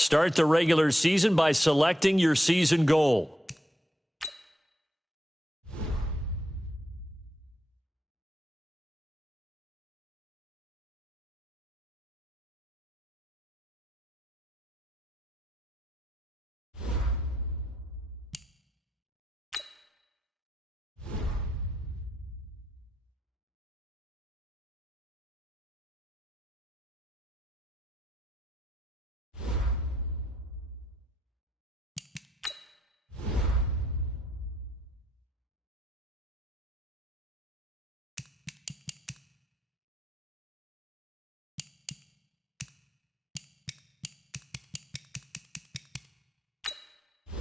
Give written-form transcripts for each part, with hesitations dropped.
Start the regular season by selecting your season goal.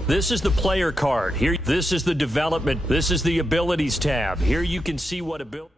This is the player card. Here, this is the development. This is the abilities tab. Here you can see what ability.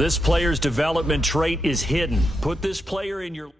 This player's development trait is hidden. Put this player in your...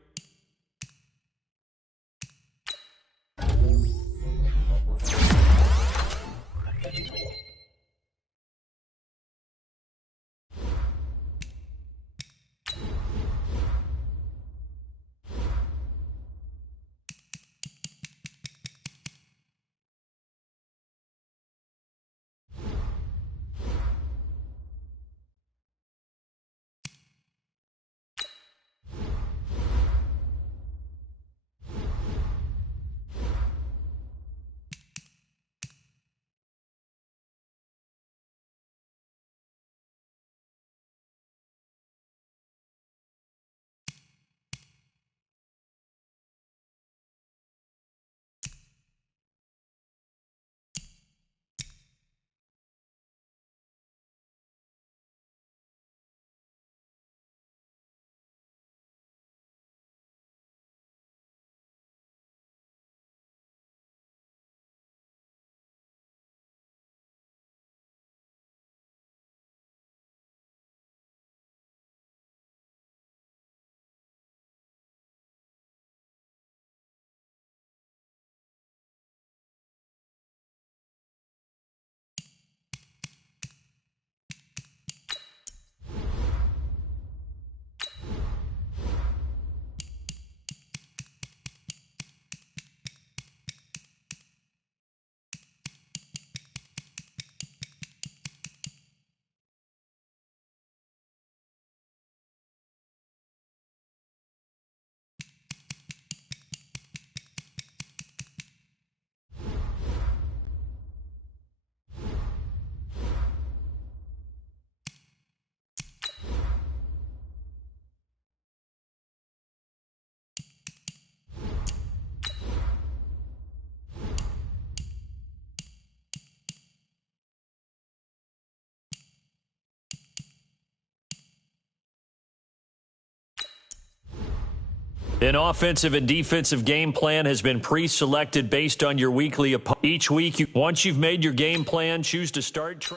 An offensive and defensive game plan has been pre-selected based on your weekly opponent. Each week, once you've made your game plan, choose to start.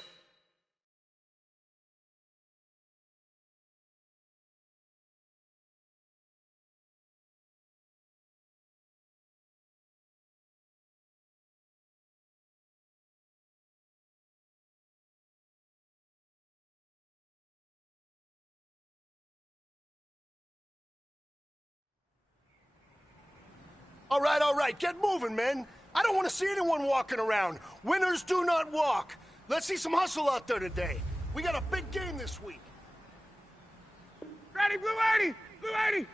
All right, get moving, man. I don't want to see anyone walking around. Winners do not walk. Let's see some hustle out there today. We got a big game this week. Ready, Blue 80! Blue 80!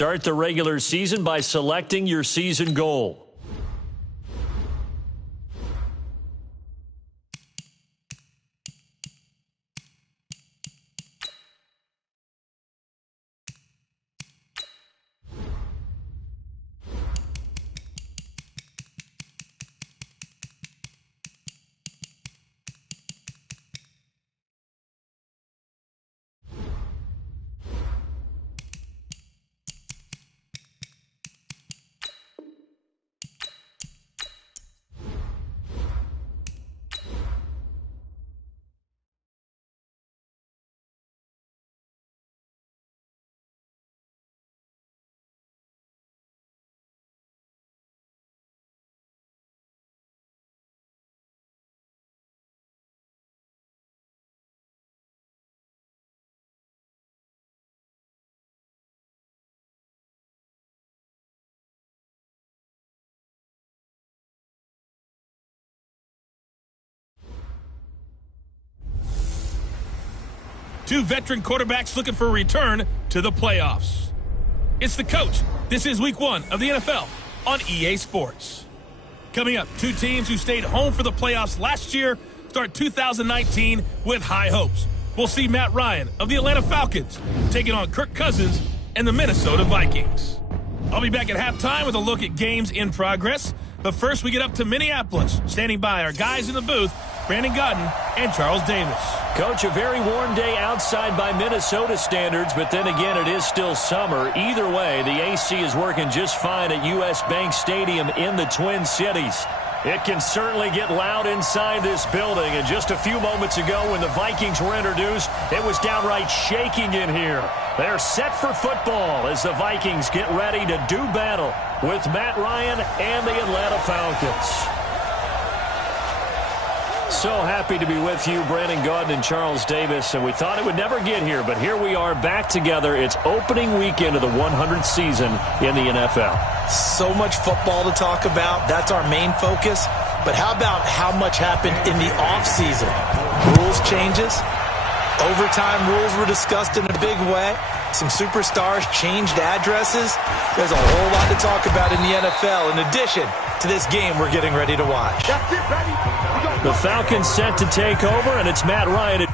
Start the regular season by selecting your season goal. Two veteran quarterbacks looking for a return to the playoffs. It's The Coach. This is week 1 of the NFL on EA Sports. Coming up, two teams who stayed home for the playoffs last year start 2019 with high hopes. We'll see Matt Ryan of the Atlanta Falcons taking on Kirk Cousins and the Minnesota Vikings. I'll be back at halftime with a look at games in progress. But first, we get up to Minneapolis. Standing by our guys in the booth, Brandon Godden and Charles Davis. Coach, a very warm day outside by Minnesota standards, but then again, it is still summer. Either way, the AC is working just fine at U.S. Bank Stadium in the Twin Cities. It can certainly get loud inside this building, and just a few moments ago when the Vikings were introduced, it was downright shaking in here. They're set for football as the Vikings get ready to do battle with Matt Ryan and the Atlanta Falcons. So happy to be with you, Brandon Gaudin and Charles Davis, and we thought it would never get here, but here we are back together. It's opening weekend of the 100th season in the NFL. So much football to talk about. That's our main focus. But how about how much happened in the offseason? Rules changes. Overtime rules were discussed in a big way. Some superstars changed addresses. There's a whole lot to talk about in the NFL in addition to this game we're getting ready to watch. The Falcons set to take over, and it's Matt Ryan.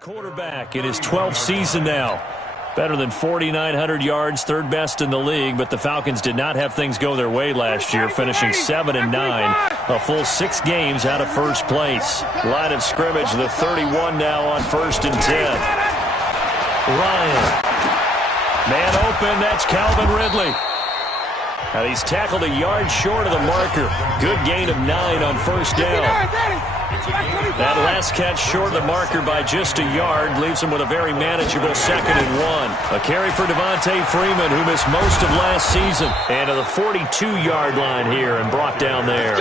Quarterback in his 12th season now. Better than 4,900 yards, third best in the league, but the Falcons did not have things go their way last year, finishing 7-9, a full 6 games out of first place. Line of scrimmage, the 31 now on 1st and 10. Ryan. Man open, that's Calvin Ridley. Now he's tackled a yard short of the marker. Good gain of 9 on first down. That last catch short of the marker by just a yard leaves him with a very manageable 2nd and 1. A carry for Devontae Freeman, who missed most of last season. And to the 42-yard line here and brought down there.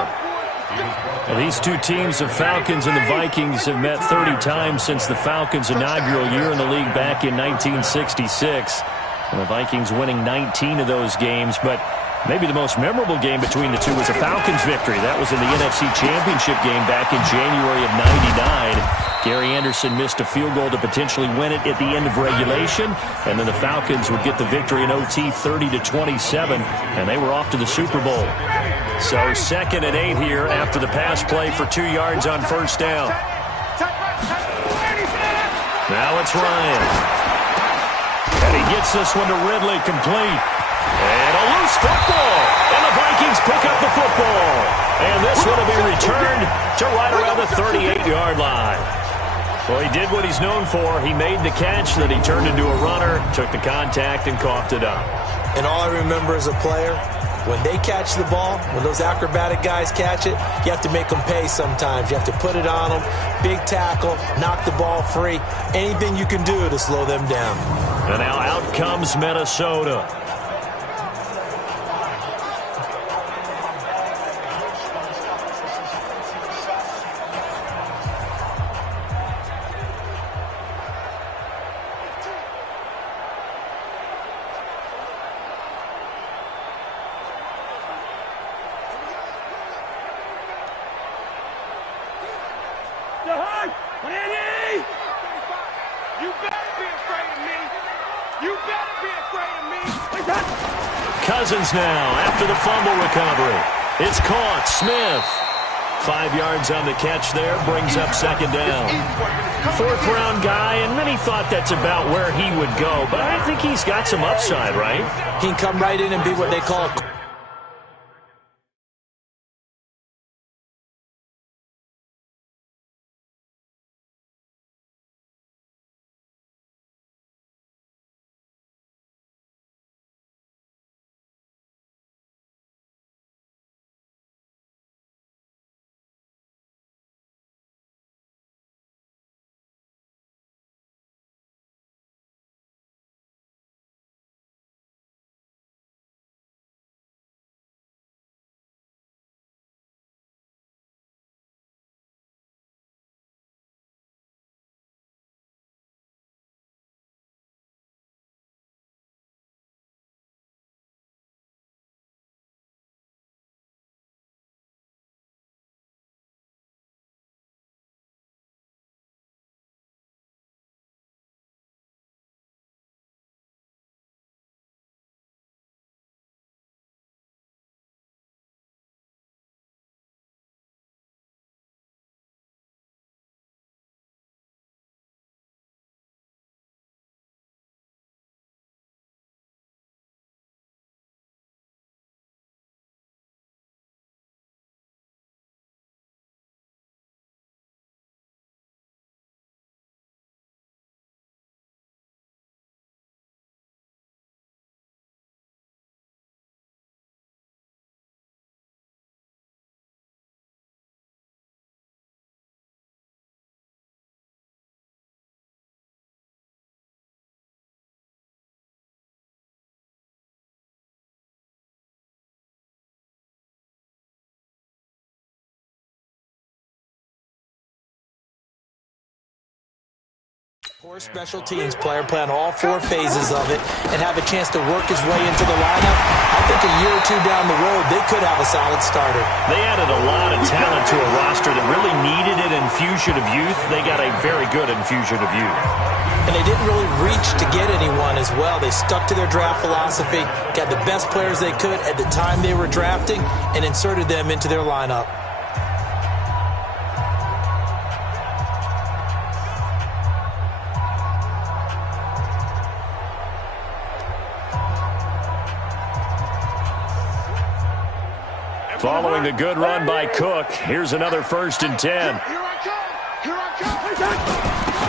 Well, these two teams, the Falcons and the Vikings, have met 30 times since the Falcons' inaugural year in the league back in 1966. And the Vikings winning 19 of those games, but maybe the most memorable game between the two was a Falcons victory. That was in the NFC Championship game back in January of '99. Gary Anderson missed a field goal to potentially win it at the end of regulation, and then the Falcons would get the victory in OT 30-27, and they were off to the Super Bowl. So 2nd and 8 here after the pass play for 2 yards on first down. Now it's Ryan. And he gets this one to Ridley, complete. And a loose football. And the Vikings pick up the football. And this one will be returned to right around the 38-yard line. Well, he did what he's known for. He made the catch, then he turned into a runner, took the contact, and coughed it up. And all I remember as a player, when they catch the ball, when those acrobatic guys catch it, you have to make them pay sometimes. You have to put it on them, big tackle, knock the ball free, anything you can do to slow them down. And now out comes Minnesota. Cousins now after the fumble recovery. It's caught. Smith. 5 yards on the catch there. Brings up 2nd down. 4th-round guy, and many thought that's about where he would go. But I think he's got some upside, right? He can come right in and be what they call a poor special teams player, play on all 4 phases of it, and have a chance to work his way into the lineup. I think a year or 2 down the road, they could have a solid starter. They added a lot of talent to a roster that really needed an infusion of youth. They got a very good infusion of youth. And they didn't really reach to get anyone as well. They stuck to their draft philosophy, got the best players they could at the time they were drafting, and inserted them into their lineup. Following a good run by Cook, here's another 1st and 10.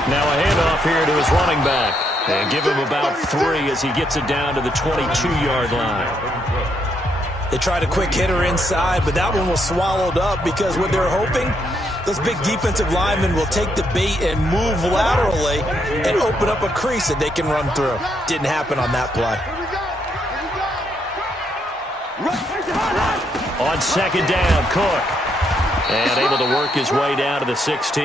Now a handoff here to his running back. And give him about 3 as he gets it down to the 22-yard line. They tried a quick hitter inside, but that one was swallowed up because what they're hoping, those big defensive linemen will take the bait and move laterally and open up a crease that they can run through. Didn't happen on that play. On 2nd down, Cook. And able to work his way down to the 16.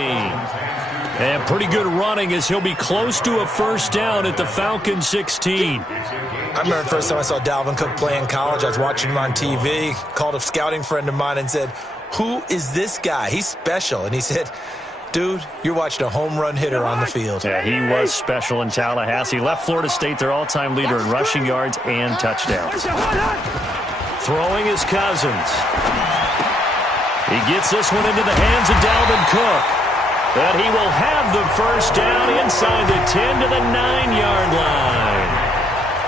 And pretty good running as he'll be close to a 1st down at the Falcons 16. I remember the first time I saw Dalvin Cook play in college. I was watching him on TV, called a scouting friend of mine and said, "Who is this guy? He's special." And he said, "Dude, you're watching a home run hitter on the field." Yeah, he was special in Tallahassee. Left Florida State their all-time leader in rushing yards and touchdowns. Throwing his Cousins. He gets this one into the hands of Dalvin Cook. But he will have the 1st down inside the 10 to the 9-yard line.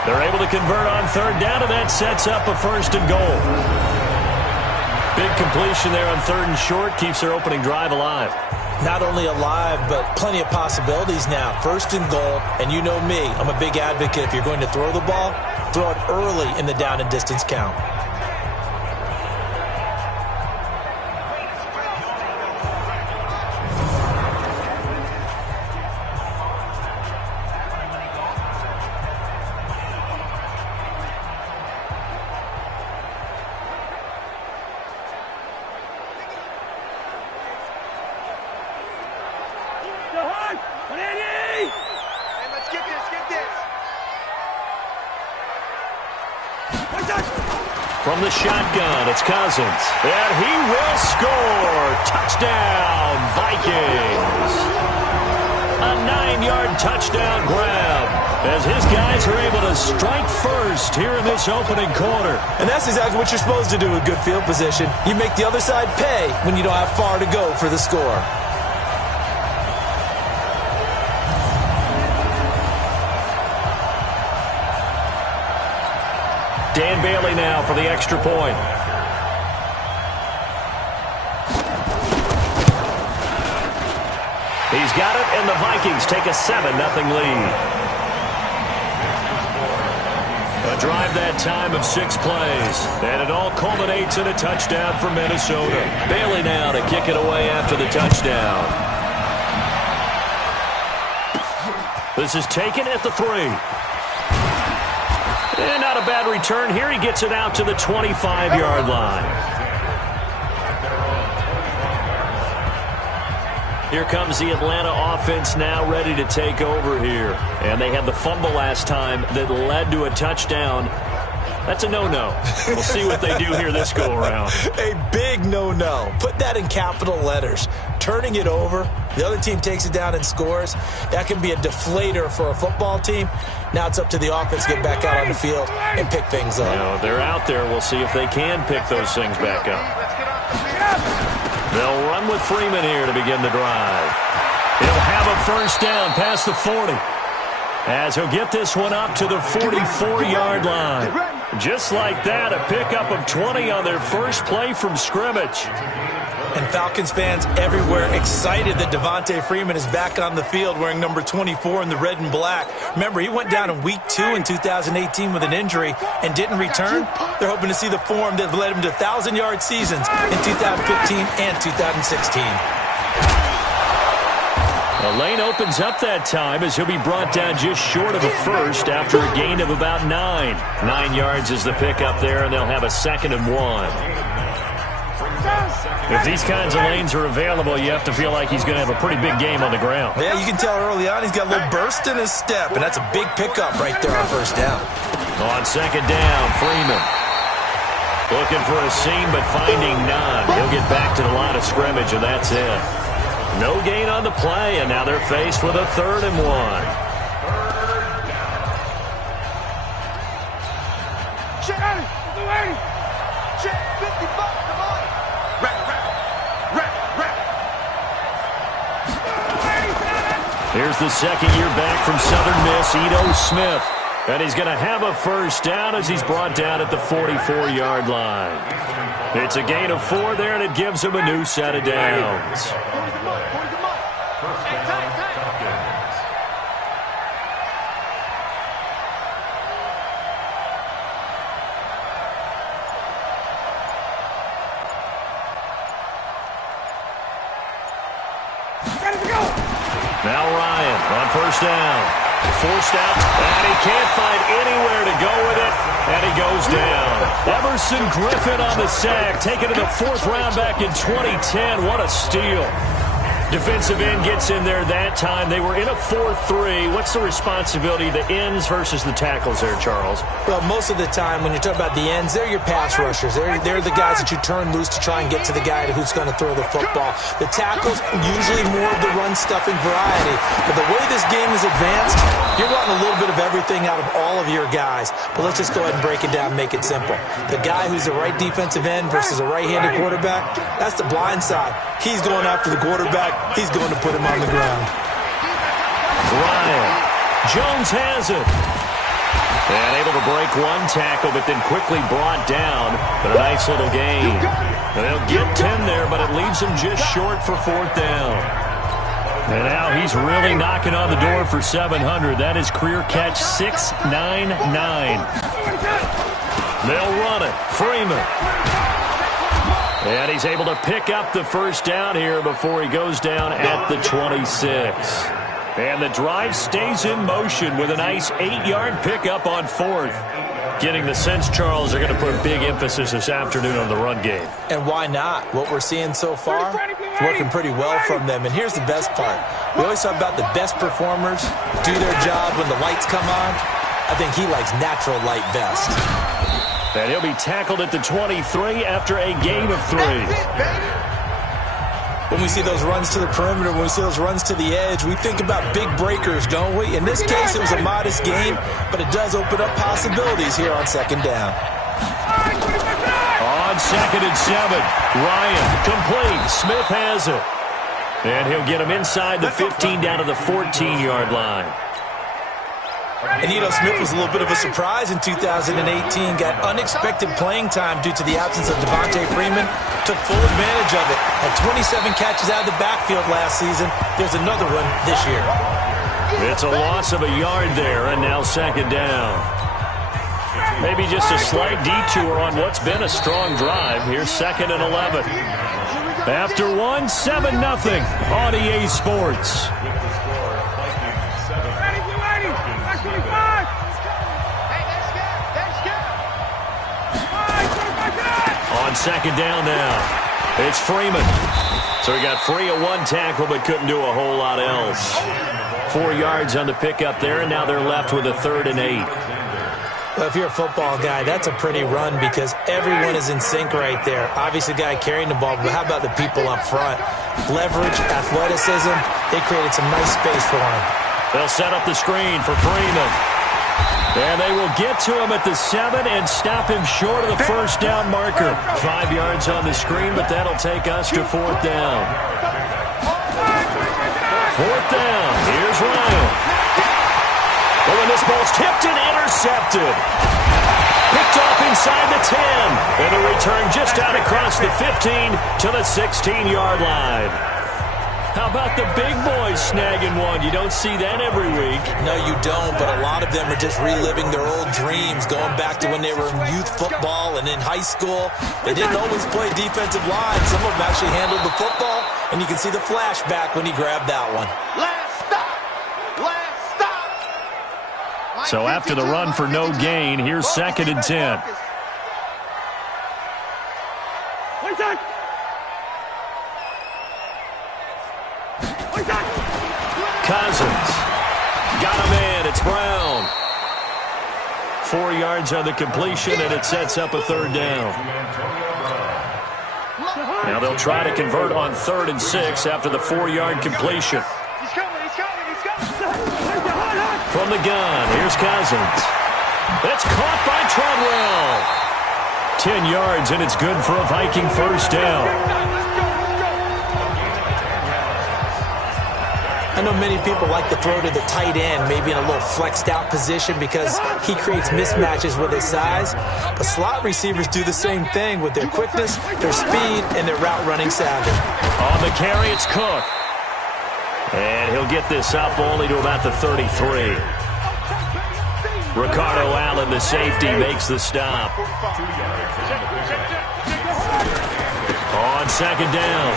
They're able to convert on 3rd down, and that sets up a 1st and goal. Big completion there on 3rd and short, keeps their opening drive alive. Not only alive, but plenty of possibilities now. 1st and goal, and you know me, I'm a big advocate. If you're going to throw the ball, throw it early in the down and distance count. From the shotgun, it's Cousins. And he will score. Touchdown, Vikings. A 9-yard touchdown grab as his guys are able to strike first here in this opening quarter. And that's exactly what you're supposed to do with good field position. You make the other side pay when you don't have far to go for the score. Dan Bailey now for the extra point. He's got it, and the Vikings take a 7-0 lead. A drive that time of 6 plays, and it all culminates in a touchdown for Minnesota. Bailey now to kick it away after the touchdown. This is taken at the 3. And not a bad return here. He gets it out to the 25-yard line. Here comes the Atlanta offense now ready to take over here. And they had the fumble last time that led to a touchdown. That's a no-no. We'll see what they do here this go-around. A big no-no. Put that in capital letters. Turning it over, the other team takes it down and scores. That can be a deflator for a football team. Now it's up to the offense to get back out on the field and pick things up. You know, they're out there. We'll see if they can pick those things back up. They'll run with Freeman here to begin the drive. He'll have a 1st down past the 40. As he'll get this one up to the 44-yard line. Just like that, a pickup of 20 on their first play from scrimmage. And Falcons fans everywhere excited that Devontae Freeman is back on the field wearing number 24 in the red and black. Remember, he went down in week 2 in 2018 with an injury and didn't return. They're hoping to see the form that led him to 1,000-yard seasons in 2015 and 2016. The lane opens up that time as he'll be brought down just short of a 1st after a gain of about 9. 9 yards is the pickup there, and they'll have a 2nd and 1. If these kinds of lanes are available, you have to feel like he's going to have a pretty big game on the ground. Yeah, you can tell early on he's got a little burst in his step, and that's a big pickup right there on 1st down. On 2nd down, Freeman. Looking for a seam, but finding none. He'll get back to the line of scrimmage, and that's it. No gain on the play, and now they're faced with a 3rd and 1. Here's the 2nd year back from Southern Miss, Ito Smith. And he's going to have a first down as he's brought down at the 44-yard line. It's a gain of 4 there, and it gives him a new set of downs. Now Ryan on first down. Forced out, and he can't find anywhere to go with it, and he goes down. Emerson Griffin on the sack, taken in the 4th round back in 2010. What a steal. Defensive end gets in there that time. They were in a 4-3. What's the responsibility of the ends versus the tackles there, Charles? Well, most of the time when you're talking about the ends, they're your pass rushers. They're the guys that you turn loose to try and get to the guy who's going to throw the football. The tackles, usually more of the run-stuffing variety. But the way this game is advanced, you're running a little bit of everything out of all of your guys. But let's just go ahead and break it down and make it simple. The guy who's the right defensive end versus a right-handed quarterback, that's the blind side. He's going after the quarterback. He's going to put him on the ground. Ryan. Jones has it. And able to break one tackle, but then quickly brought down. But a nice little gain. And they'll get 10 there, but it leaves them just short for 4th down. And now he's really knocking on the door for 700. That is career catch 699. They'll run it. Freeman. And he's able to pick up the first down here before he goes down at the 26. And the drive stays in motion with a nice 8-yard pickup on 4th. Getting the sense, Charles, they're going to put a big emphasis this afternoon on the run game. And why not? What we're seeing so far is working pretty well from them. And here's the best part. We always talk about the best performers do their job when the lights come on. I think he likes natural light best. And he'll be tackled at the 23 after a gain of 3. When we see those runs to the perimeter, when we see those runs to the edge, we think about big breakers, don't we? In this case, it was a modest gain, but it does open up possibilities here on 2nd down. On 2nd and 7, Ryan complete. Smith has it. And he'll get him inside the 15 down to the 14-yard line. And, you know, Smith was a little bit of a surprise in 2018. Got unexpected playing time due to the absence of Devontae Freeman. Took full advantage of it. Had 27 catches out of the backfield last season. There's another one this year. It's a loss of a yard there, and now 2nd down. Maybe just a slight detour on what's been a strong drive. Here's 2nd and 11. After 1, 7-0 on EA Sports. On 2nd down now, it's Freeman. So he got free of 1 tackle but couldn't do a whole lot else. 4 yards on the pickup there, and now they're left with a 3rd and 8. Well, if you're a football guy, that's a pretty run because everyone is in sync right there. Obviously, the guy carrying the ball, but how about the people up front? Leverage, athleticism, they created some nice space for him. They'll set up the screen for Freeman. And they will get to him at the 7 and stop him short of the first down marker. 5 yards on the screen, but that'll take us to 4th down. 4th down. Here's Ryan. Oh, and this ball's tipped and intercepted. Picked off inside the 10. And a return just out across the 15 to the 16-yard line. How about the big boys snagging one? You don't see that every week. No, you don't, but a lot of them are just reliving their old dreams, going back to when they were in youth football and in high school. They didn't always play defensive line. Some of them actually handled the football, and you can see the flashback when he grabbed that one. Last stop! Last stop! So after the run for no gain, here's 2nd and 10. Cousins. Got a man. It's Brown. 4 yards on the completion, and it sets up a 3rd down. Now they'll try to convert on 3rd and 6 after the 4-yard completion. From the gun, here's Cousins. That's caught by Treadwell. 10 yards, and it's good for a Viking first down. I know many people like to throw to the tight end, maybe in a little flexed out position because he creates mismatches with his size. But slot receivers do the same thing with their quickness, their speed, and their route running savvy. On the carry, it's Cook. And he'll get this up only to about the 33. Ricardo Allen, the safety, makes the stop. On second down,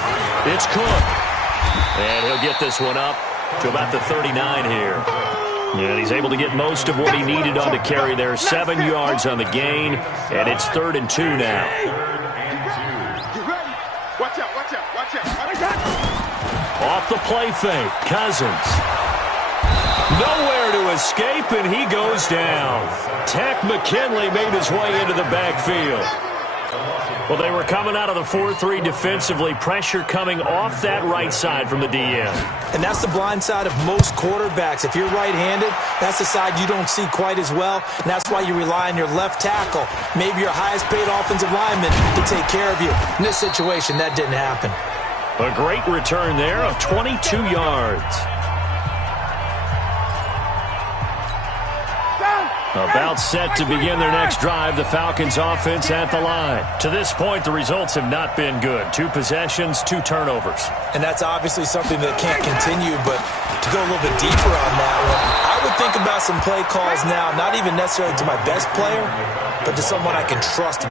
it's Cook. And he'll get this one up to about the 39 here. And he's able to get most of what he needed on the carry there. 7 yards on the gain, and it's 3rd and 2 now. Watch out, watch out, watch out. Off the play fake, Cousins. Nowhere to escape, and he goes down. Tech McKinley made his way into the backfield. Well, they were coming out of the 4-3 defensively. Pressure coming off that right side from the DN. And that's the blind side of most quarterbacks. If you're right-handed, that's the side you don't see quite as well. And that's why you rely on your left tackle, maybe your highest-paid offensive lineman, to take care of you. In this situation, that didn't happen. A great return there of 22 yards. About set to begin their next drive, the Falcons offense at the line. To this point, the results have not been good. 2 possessions, 2 turnovers. And that's obviously something that can't continue, but to go a little bit deeper on that one, I would think about some play calls now, not even necessarily to my best player, but to someone I can trust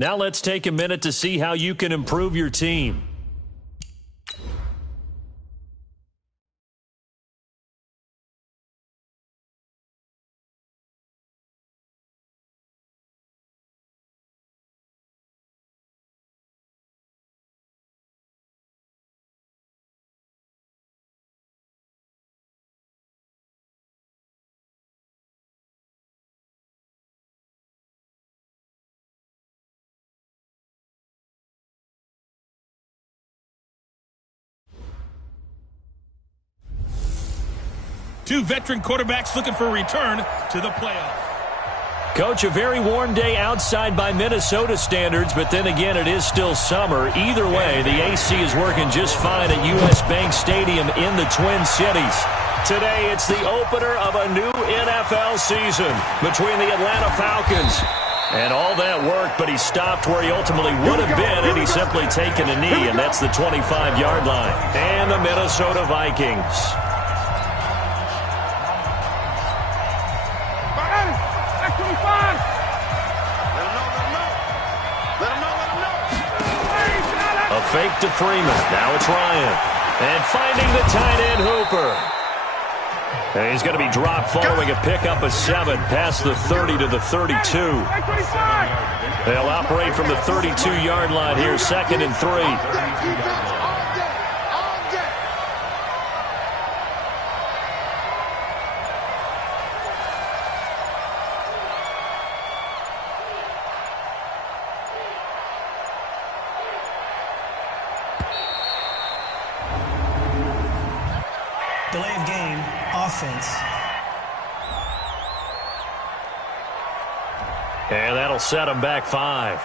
Now let's take a minute to see how you can improve your team. Two veteran quarterbacks looking for a return to the playoff. Coach, a very warm day outside by Minnesota standards, but then again, it is still summer. Either way, the AC is working just fine at U.S. Bank Stadium in the Twin Cities. Today, it's the opener of a new NFL season between the Atlanta Falcons. And all that worked, but he stopped where he ultimately would have been, and he's simply taken a knee, and that's the 25-yard line. And the Minnesota Vikings. A fake to Freeman. Now it's Ryan. And finding the tight end Hooper. And he's going to be dropped following a pickup of 7 past the 30 to the 32. They'll operate from the 32-yard line here, 2nd and 3. Delay of game, offense. And that'll set him back 5.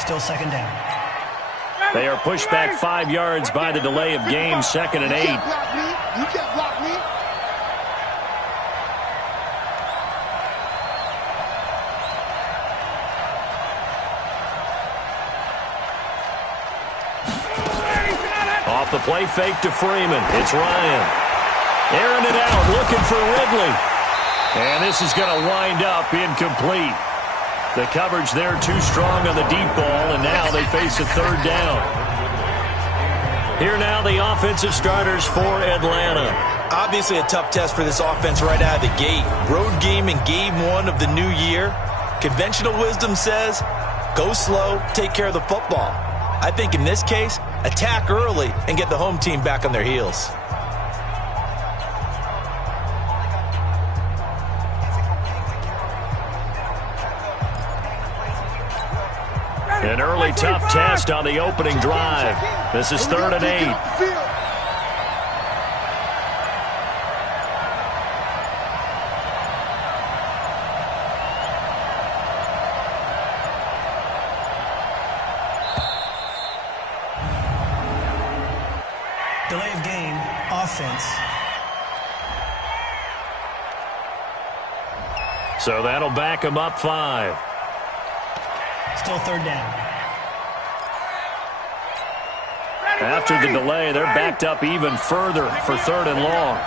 Still 2nd down. They are pushed back 5 yards by the delay of game, 2nd and 8. You can't block me. Off the play fake to Freeman. It's Ryan. Airing it out, looking for Ridley. And this is going to wind up incomplete. The coverage there too strong on the deep ball, and now they face a 3rd down. Here now the offensive starters for Atlanta. Obviously a tough test for this offense right out of the gate. Road game in game 1 of the new year. Conventional wisdom says, go slow, take care of the football. I think in this case, attack early and get the home team back on their heels. An early tough test on the opening drive. This is 3rd and 8. Delay of game, offense. So that'll back him up 5. Still 3rd down. After the delay, they're backed up even further for 3rd and long.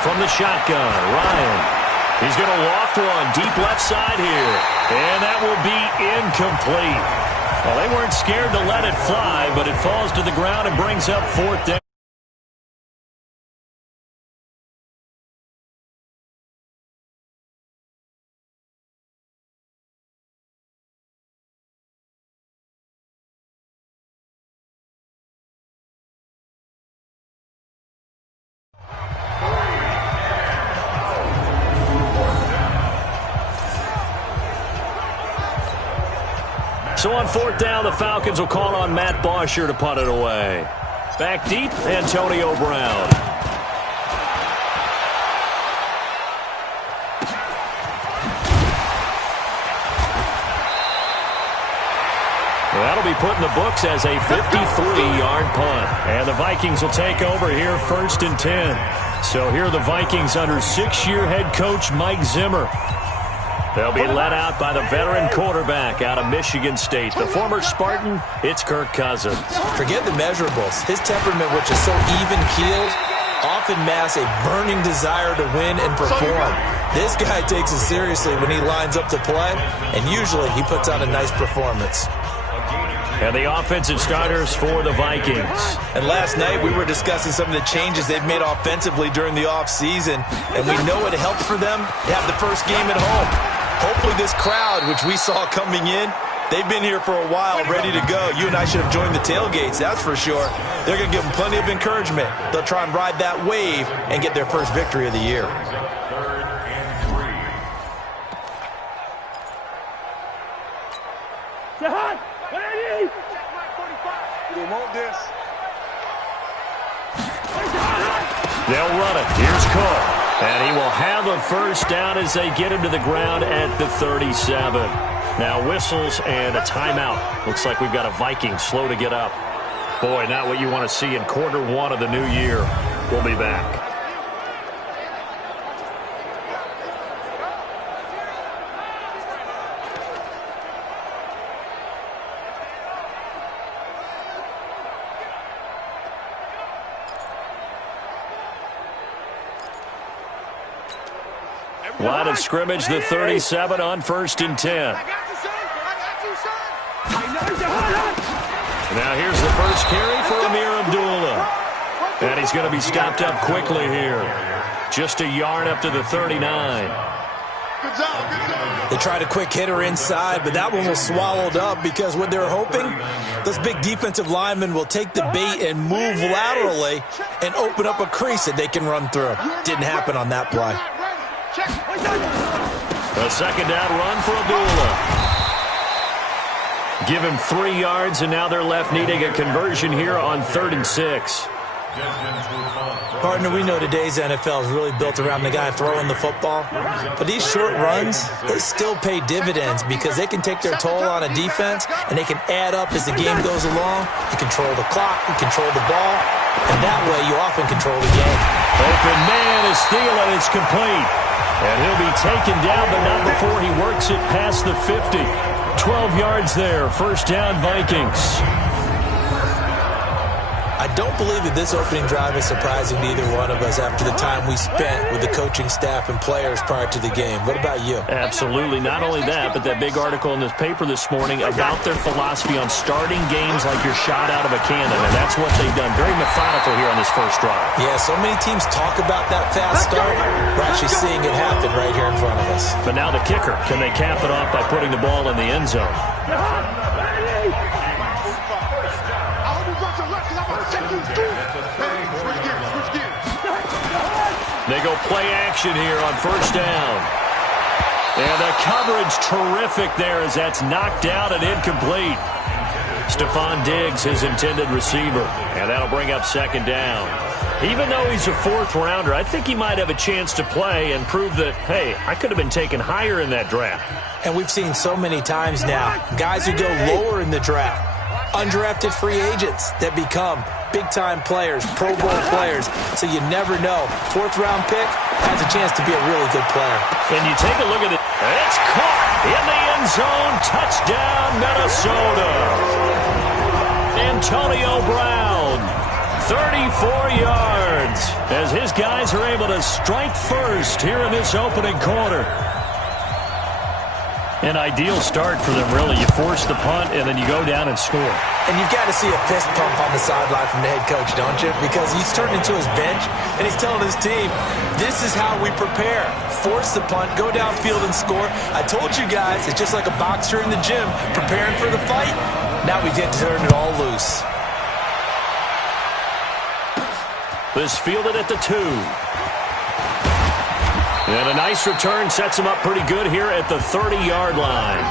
From the shotgun, Ryan. He's going to loft one deep left side here. And that will be incomplete. Well, they weren't scared to let it fly, but it falls to the ground and brings up 4th down. So on 4th down, the Falcons will call on Matt Bosher to punt it away. Back deep, Antonio Brown. That'll be put in the books as a 53-yard punt. And the Vikings will take over here 1st and 10. So here are the Vikings under 6-year head coach Mike Zimmer. They'll be led out by the veteran quarterback out of Michigan State. The former Spartan, it's Kirk Cousins. Forget the measurables. His temperament, which is so even-keeled, often masks a burning desire to win and perform. This guy takes it seriously when he lines up to play, and usually he puts on a nice performance. And the offensive starters for the Vikings. And last night we were discussing some of the changes they've made offensively during the offseason, and we know it helped for them to have the first game at home. Hopefully this crowd, which we saw coming in, they've been here for a while, ready to go. You and I should have joined the tailgates, that's for sure. They're going to give them plenty of encouragement. They'll try and ride that wave and get their first victory of the year. You want this? They'll run it. Here's Cole. And he will have a first down as they get him to the ground at the 37. Now whistles and a timeout. Looks like we've got a Viking slow to get up. Boy, not what you want to see in quarter one of the new year. We'll be back. Line of scrimmage, the 37 on 1st and 10. Now here's the first carry for Amir Abdullah. And he's going to be stopped up quickly here. Just a yard up to the 39. Good job. They tried a quick hitter inside, but that one was swallowed up because what they're hoping, those big defensive linemen will take the bait and move laterally and open up a crease that they can run through. Didn't happen on that play. A second down run for Abdullah. Give him 3 yards, and now they're left needing a conversion here on 3rd and 6. Partner, we know today's NFL is really built around the guy throwing the football. But these short runs, they still pay dividends because they can take their toll on a defense, and they can add up as the game goes along. You control the clock, you control the ball, and that way you often control the game. Open man is Thielen. It's complete. And he'll be taken down, but not before he works it past the 50. 12 yards there. First down, Vikings. I don't believe that this opening drive is surprising to either one of us after the time we spent with the coaching staff and players prior to the game. What about you? Absolutely. Not only that, but that big article in this paper this morning about their philosophy on starting games like you're shot out of a cannon, and that's what they've done. Very methodical here on this first drive. Yeah, so many teams talk about that fast start. We're actually seeing it happen right here in front of us. But now the kicker. Can they cap it off by putting the ball in the end zone? They go play action here on first down. And the coverage terrific there as that's knocked out and incomplete. Stephon Diggs, his intended receiver. And that'll bring up second down. Even though he's a 4th rounder, I think he might have a chance to play and prove that, hey, I could have been taken higher in that draft. And we've seen so many times now, guys who go lower in the draft, undrafted free agents that become big-time players, Pro Bowl players, so you never know. 4th-round pick has a chance to be a really good player. And you take a look at it. It's caught in the end zone. Touchdown, Minnesota. Antonio Brown, 34 yards, as his guys are able to strike first here in this opening quarter. An ideal start for them, really. You force the punt, and then you go down and score. And you've got to see a fist pump on the sideline from the head coach, don't you? Because he's turned into his bench, and he's telling his team, this is how we prepare. Force the punt, go downfield and score. I told you guys, it's just like a boxer in the gym, preparing for the fight. Now we get to turn it all loose. This fielded at the 2. And a nice return sets him up pretty good here at the 30-yard line.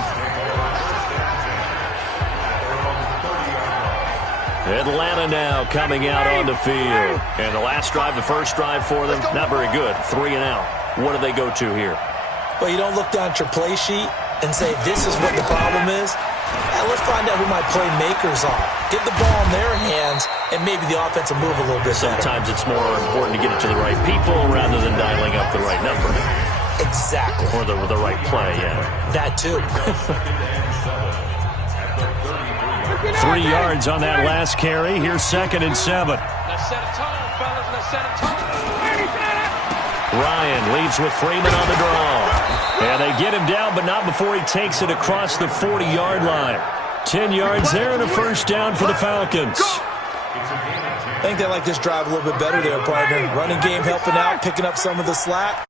Atlanta now coming out on the field. And the last drive, the first drive for them, not very good. 3 and out. What do they go to here? Well, you don't look down at your play sheet and say, this is what the problem is. Let's find out who my playmakers are. Get the ball in their hands, and maybe the offense will move a little bit better. Sometimes it's more important to get it to the right people rather than dialing up the right number. Exactly. Or the right play, yeah. That too. 3 yards on that last carry. Here's 2nd and 7. Let's set a tone, fellas. Let's set a tone. Ryan leads with Freeman on the draw. And they get him down, but not before he takes it across the 40-yard line. 10 yards there and a first down for the Falcons. I think they like this drive a little bit better there, partner. Running game helping out, picking up some of the slack.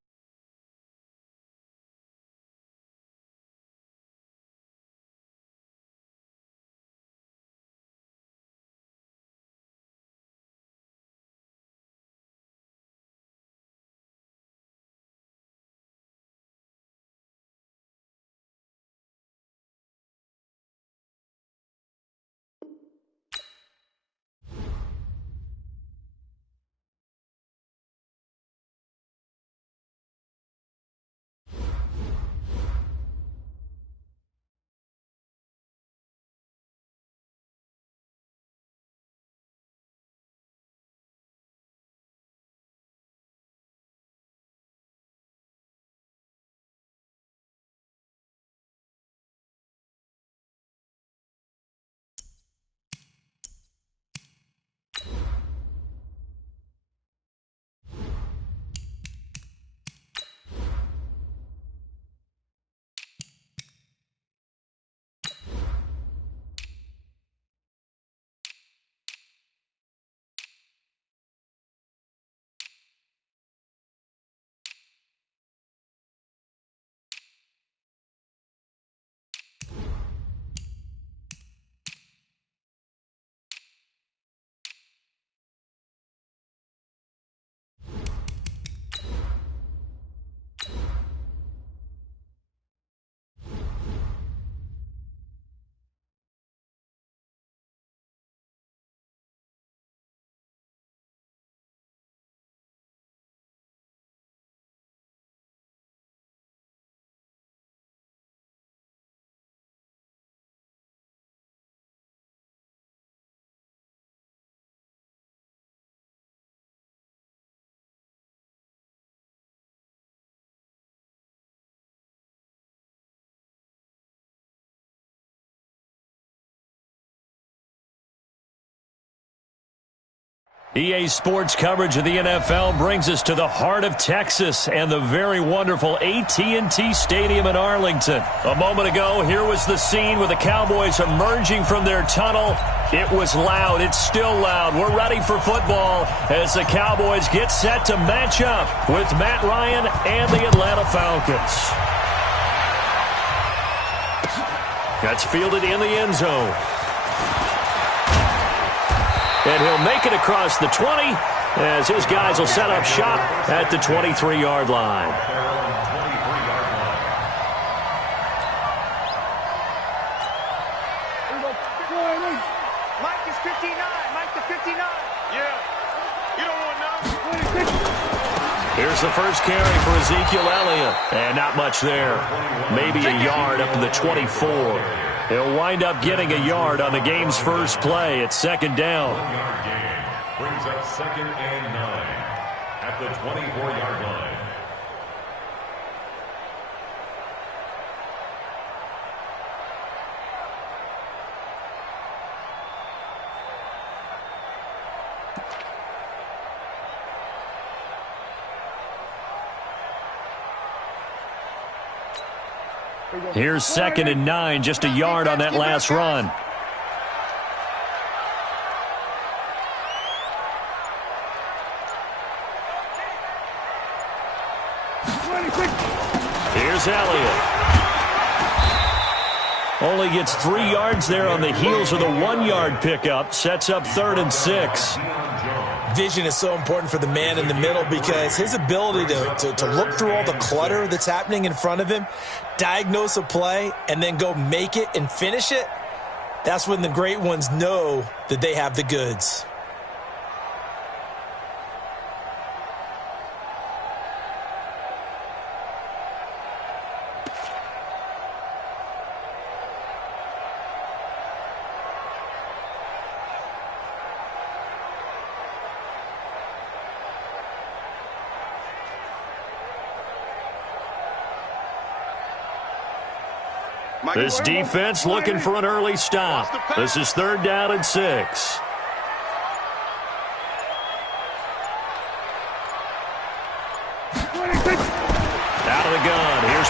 EA Sports coverage of the NFL brings us to the heart of Texas and the very wonderful AT&T Stadium in Arlington. A moment ago, here was the scene with the Cowboys emerging from their tunnel. It was loud. It's still loud. We're ready for football as the Cowboys get set to match up with Matt Ryan and the Atlanta Falcons. That's fielded in the end zone. And he'll make it across the 20 as his guys will set up shop at the 23-yard line. Mike is 59. Mike to 59. Yeah. You don't want none. Here's the first carry for Ezekiel Elliott. And not much there. Maybe a yard up to the 24. He'll wind up getting a yard on the game's first play. It's second down. Brings up 2nd and 9 at the 24-yard line. Here's 2nd and 9, just a yard on that last run. Here's Elliott. Only gets 3 yards there on the heels of the 1-yard pickup. Sets up 3rd and 6. Vision is so important for the man in the middle because his ability to look through all the clutter that's happening in front of him, diagnose a play, and then go make it and finish it, that's when the great ones know that they have the goods. This defense looking for an early stop. This is 3rd down and 6.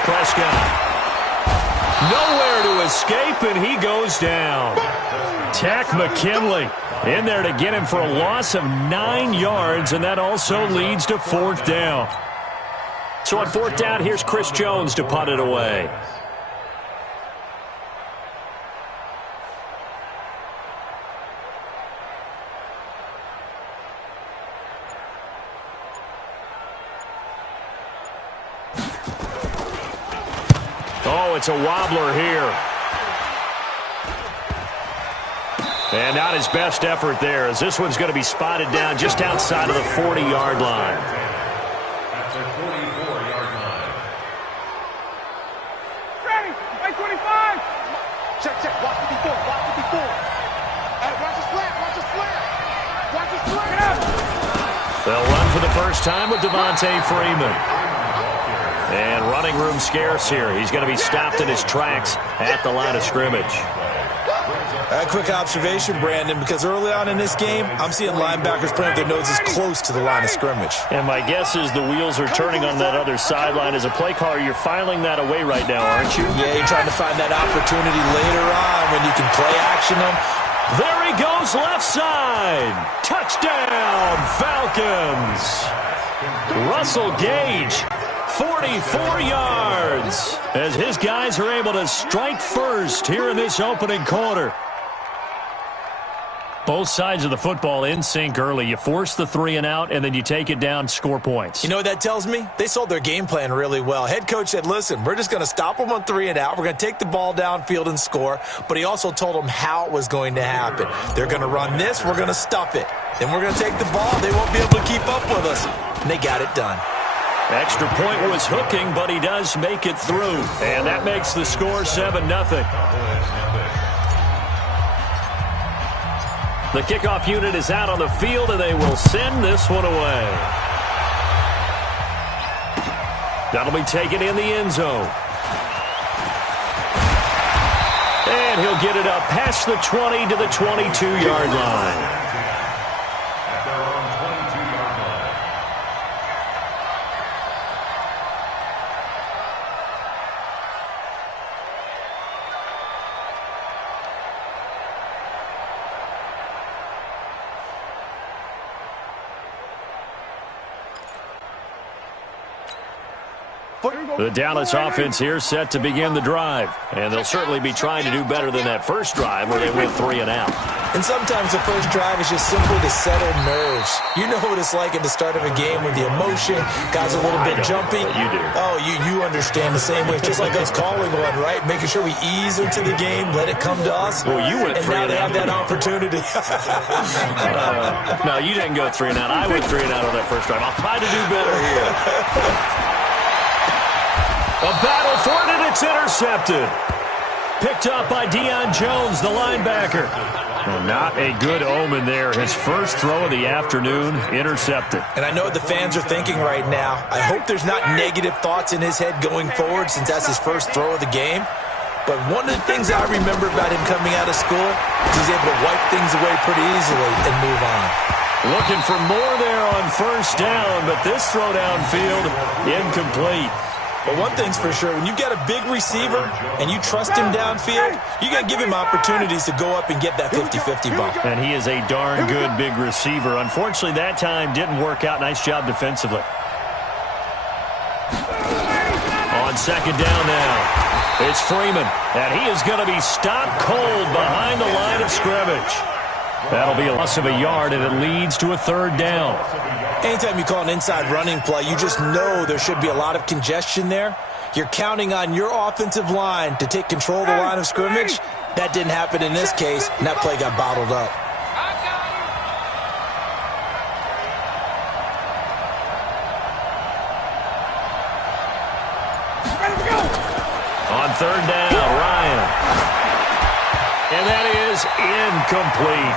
Prescott. Nowhere to escape, and he goes down. Tack McKinley in there to get him for a loss of 9 yards, and that also leads to 4th down. So on 4th down, here's Chris Jones to punt it away. Oh, it's a wobbler here. And not his best effort there, as this one's going to be spotted down just outside of the 40-yard line. At the 44-yard line. Ready, 25. Check. Watch it before. Hey, watch his flat. Watch his flat. They'll run for the first time with Devontae Freeman. And running room scarce here. He's going to be stopped in his tracks at the line of scrimmage. A quick observation, Brandon, because early on in this game, I'm seeing linebackers putting their noses close to the line of scrimmage. And my guess is the wheels are turning on that other sideline. As a play caller, you're filing that away right now, aren't you? Yeah, you're trying to find that opportunity later on when you can play action them. There he goes, left side. Touchdown, Falcons. Russell Gage, 44 yards, as his guys are able to strike first here in this opening quarter. Both sides of the football in sync early. You force the 3 and out, and then you take it down, score points. You know what that tells me? They sold their game plan really well. Head coach said, listen, we're just going to stop them on 3 and out. We're going to take the ball downfield and score. But he also told them how it was going to happen. They're going to run this. We're going to stuff it. Then we're going to take the ball. They won't be able to keep up with us. And they got it done. Extra point was hooking, but he does make it through. And that makes the score 7-0. The kickoff unit is out on the field, and they will send this one away. That'll be taken in the end zone. And he'll get it up past the 20 to the 22-yard line. The Dallas offense here set to begin the drive. And they'll certainly be trying to do better than that first drive where they went 3 and out. And sometimes the first drive is just simply to settle nerves. You know what it's like at the start of a game when the emotion, guys are a little bit jumpy. You do. Oh, you understand the same way. It's just like us calling one, right? Making sure we ease into the game, let it come to us. Well, you went 3 and now they have that opportunity. No, you didn't go 3 and out. I went 3 and out on that first drive. I'll try to do better here. A battle for it, and it's intercepted. Picked up by Deion Jones, the linebacker. Well, not a good omen there. His first throw of the afternoon, intercepted. And I know what the fans are thinking right now. I hope there's not negative thoughts in his head going forward since that's his first throw of the game. But one of the things I remember about him coming out of school is he's able to wipe things away pretty easily and move on. Looking for more there on first down, but this throw downfield, incomplete. But one thing's for sure, when you've got a big receiver and you trust him downfield, you got to give him opportunities to go up and get that 50-50 ball. And he is a darn good big receiver. Unfortunately, that time didn't work out. Nice job defensively. On second down now, it's Freeman, and he is going to be stopped cold behind the line of scrimmage. That'll be a loss of a yard, and it leads to a third down. Anytime you call an inside running play, you just know there should be a lot of congestion there. You're counting on your offensive line to take control of the line of scrimmage. That didn't happen in this case, and that play got bottled up. On third down, Ryan. And that is incomplete.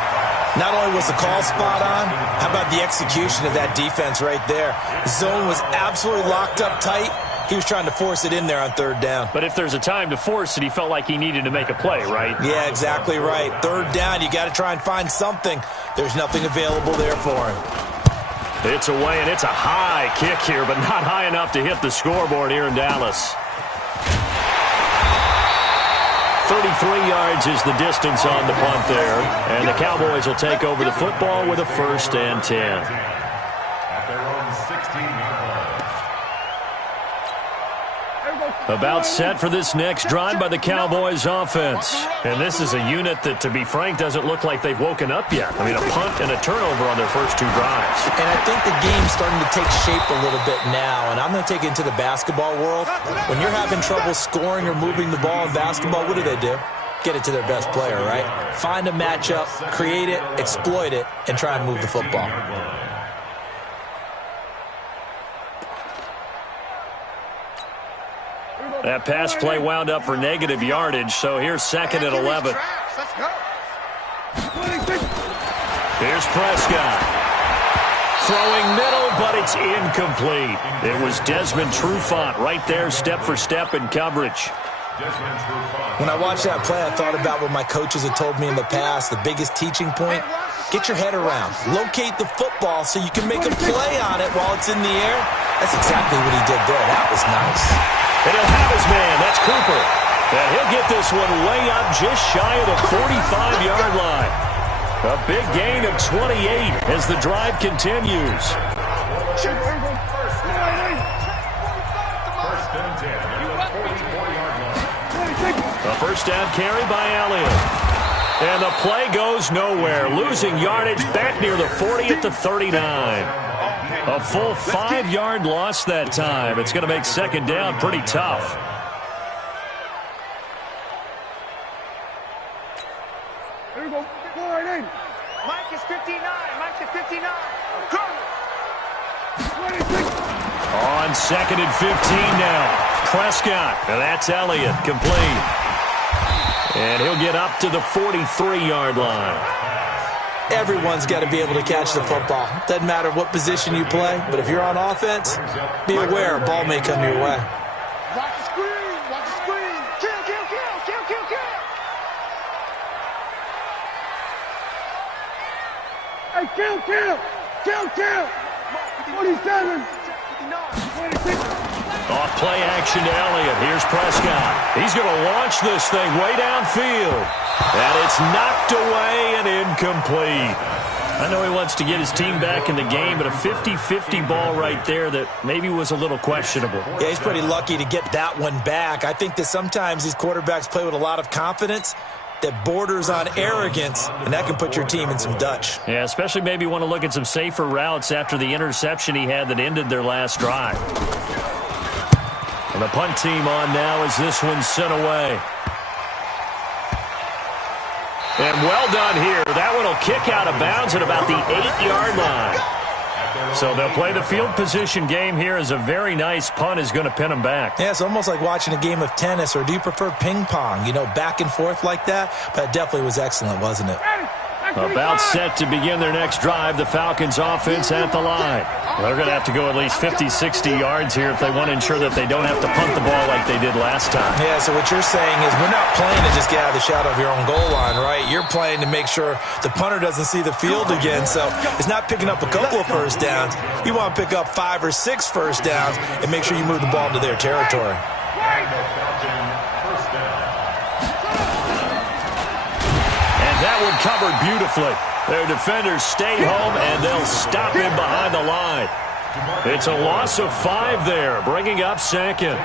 Not only was the call spot on, how about the execution of that defense right there? Zone was absolutely locked up tight. He was trying to force it in there on third down. But if there's a time to force it, he felt like he needed to make a play, right? Yeah, exactly right. Third down, you got to try and find something. There's nothing available there for him. It's away, and it's a high kick here, but not high enough to hit the scoreboard here in Dallas. 33 yards is the distance on the punt there. And the Cowboys will take over the football with a 1st and 10. At their own 16-yard line. About set for this next drive by the Cowboys offense. And this is a unit that, to be frank, doesn't look like they've woken up yet. I mean, a punt and a turnover on their first 2 drives. And I think the game's starting to take shape a little bit now. And I'm going to take it into the basketball world. When you're having trouble scoring or moving the ball in basketball, what do? Get it to their best player, right? Find a matchup, create it, exploit it, and try and move the football. That pass play wound up for negative yardage, so here's 2nd and 11. Let's go. Here's Prescott. Throwing middle, but it's incomplete. It was Desmond Trufant right there, step for step in coverage. When I watched that play, I thought about what my coaches had told me in the past. The biggest teaching point, get your head around. Locate the football so you can make a play on it while it's in the air. That's exactly what he did there. That was nice. And he'll have his man. That's Cooper. And he'll get this one way up just shy of the 45-yard line. A big gain of 28 as the drive continues. First and 10 at the 44-yard line. A first down carry by Elliott. And the play goes nowhere. Losing yardage back near the 40 at the 39. A full 5-yard loss that time. It's going to make 2nd down pretty tough. Here we go. Go right in. Mike is 59. Mike is 59. Go. 26. On 2nd and 15 now. Prescott. And that's Elliott. Complete. And he'll get up to the 43-yard line. Everyone's got to be able to catch the football. Doesn't matter what position you play, but if you're on offense, be aware a ball may come your way. Watch the screen. Watch the screen. Kill, kill, kill. Kill, kill, kill. Hey, kill, kill. Kill, kill. 47. 26. Off play action to Elliott. Here's Prescott. He's going to launch this thing way downfield. And it's knocked away and incomplete. I know he wants to get his team back in the game, but a 50-50 ball right there that maybe was a little questionable. Yeah, he's pretty lucky to get that one back. I think that sometimes these quarterbacks play with a lot of confidence that borders on arrogance, and that can put your team in some Dutch. Yeah, especially maybe want to look at some safer routes after the interception he had that ended their last drive. And the punt team on now as this one's sent away. And well done here. That one will kick out of bounds at about the 8-yard line. So they'll play the field position game here as a very nice punt is going to pin them back. Yeah, it's almost like watching a game of tennis, or do you prefer ping pong? You know, back and forth like that? But it definitely was excellent, wasn't it? About set to begin their next drive, the Falcons offense at the line. They're going to have to go at least 50, 60 yards here if they want to ensure that they don't have to punt the ball like they did last time. Yeah, so what you're saying is we're not playing to just get out of the shadow of your own goal line, right? You're playing to make sure the punter doesn't see the field again. So it's not picking up a couple of first downs. You want to pick up 5 or 6 first downs and make sure you move the ball into their territory. That one covered beautifully. Their defenders stay home, and they'll stop him behind the line. It's a loss of 5 there, bringing up 2nd.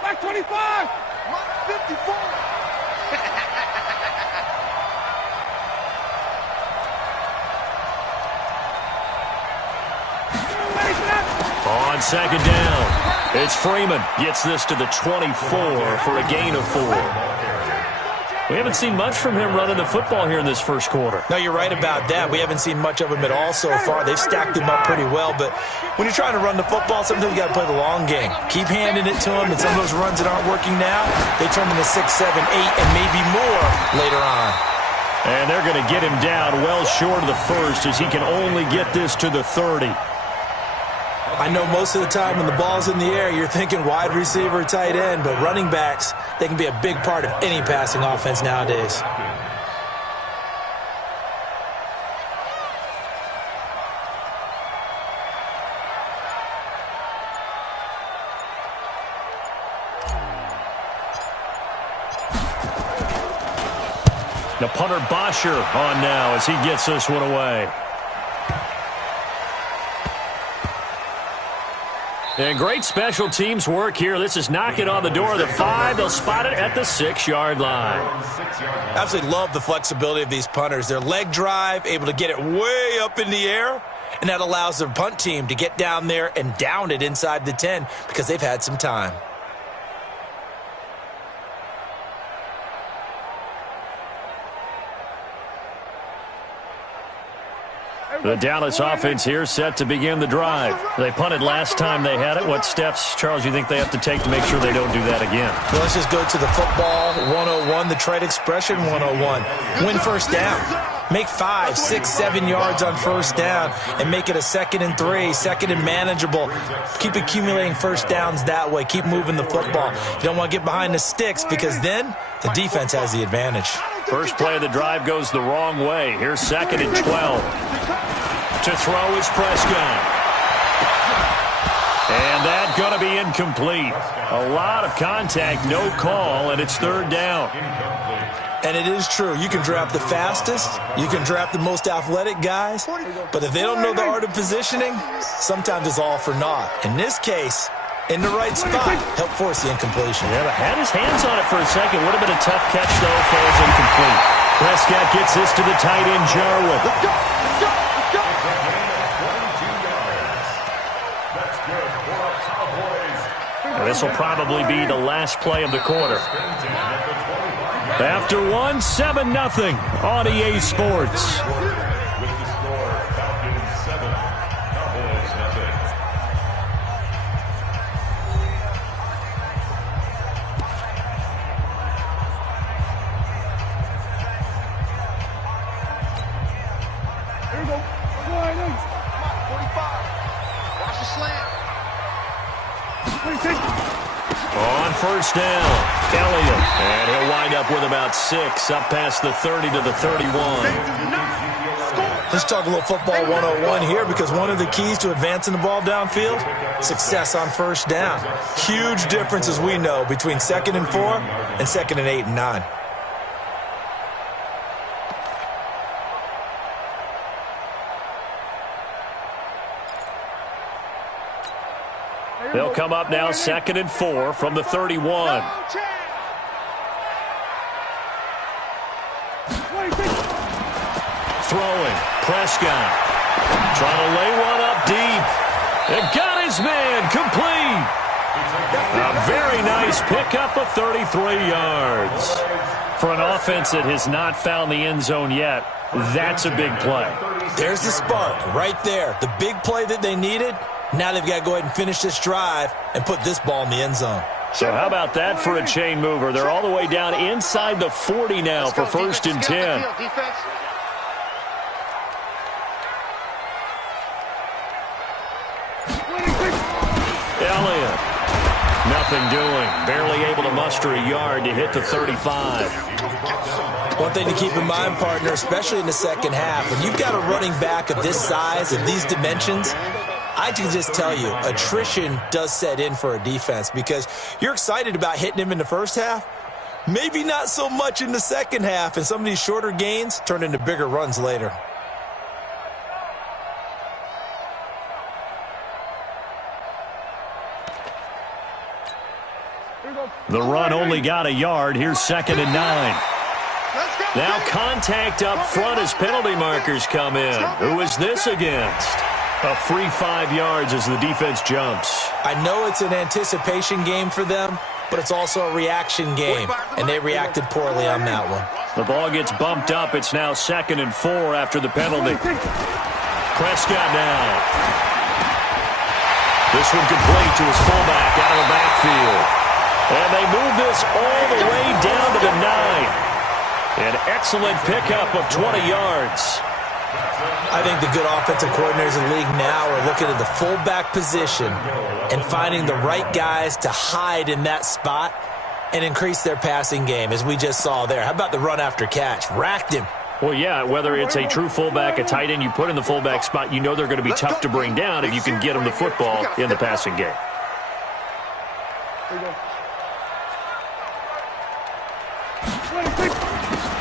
Back 25. 54. On 2nd down. It's Freeman. Gets this to the 24 for a gain of 4. We haven't seen much from him running the football here in this first quarter. No, you're right about that. We haven't seen much of him at all so far. They've stacked him up pretty well, but when you're trying to run the football, sometimes you got to play the long game. Keep handing it to him, and some of those runs that aren't working now, they turn into 6, 7, 8, and maybe more later on. And they're going to get him down well short of the first as he can only get this to the 30. I know most of the time when the ball's in the air, you're thinking wide receiver, tight end, but running backs, they can be a big part of any passing offense nowadays. The punter Bosher on now as he gets this one away. And great special teams work here. This is knocking on the door of the 5. They'll spot it at the 6-yard line. Absolutely love the flexibility of these punters. Their leg drive, able to get it way up in the air, and that allows their punt team to get down there and down it inside the 10 because they've had some time. The Dallas offense here set to begin the drive. They punted last time they had it. What steps, Charles, you think they have to take to make sure they don't do that again? Well, let's just go to the football 101, the trade expression 101. Win first down. Make 5, 6, 7 yards on first down and make it a 2nd and 3, 2nd and manageable. Keep accumulating first downs that way. Keep moving the football. You don't want to get behind the sticks because then the defense has the advantage. First play of the drive goes the wrong way. Here's 2nd and 12. To throw is Prescott. And that's going to be incomplete. A lot of contact, no call, and it's 3rd down. And it is true. You can draft the fastest. You can draft the most athletic guys. But if they don't know the art of positioning, sometimes it's all for naught. In this case, in the right spot, help force the incompletion. Yeah, but had his hands on it for a second. Would have been a tough catch, though. Falls incomplete. Prescott gets this to the tight end, Jarwin. This will probably be the last play of the quarter. After 1, 7-0 on EA Sports. With the score, Falcons 7, Cowboys 0. Here we go. Go ahead, 45. Watch the slant. 26. On first down, Elliott. And he'll wind up with about 6, up past the 30 to the 31. Let's talk a little football 101 here because one of the keys to advancing the ball downfield, success on first down. Huge difference, as we know, between 2nd and 4 and 2nd and 8 and 9. They'll come up now 2nd and 4 from the 31. Throwing, Prescott. Trying to lay one up deep. And got his man complete. A very nice pickup of 33 yards. For an offense that has not found the end zone yet, that's a big play. There's the spark right there. The big play that they needed. Now they've got to go ahead and finish this drive and put this ball in the end zone. So how about that for a chain mover? They're all the way down inside the 40 now for 1st and 10. Elliott. Nothing doing. Barely able to muster a yard to hit the 35. One thing to keep in mind, partner, especially in the second half, when you've got a running back of this size and these dimensions, I can just tell you, attrition does set in for a defense because you're excited about hitting him in the first half. Maybe not so much in the second half, and some of these shorter gains turn into bigger runs later. The run only got a yard. Here's 2nd and 9. Now contact up front as penalty markers come in. Who is this against? A free 5 yards as the defense jumps. I know it's an anticipation game for them, but it's also a reaction game, and they reacted poorly on that one. The ball gets bumped up. It's now 2nd and 4 after the penalty. Prescott now. This one complete to his fullback out of the backfield. And they move this all the way down to the 9. An excellent pickup of 20 yards. I think the good offensive coordinators in the league now are looking at the fullback position and finding the right guys to hide in that spot and increase their passing game, as we just saw there. How about the run after catch? Racked him. Well, yeah, whether it's a true fullback, a tight end, you put in the fullback spot, you know they're going to be tough to bring down if you can get them the football in the passing game.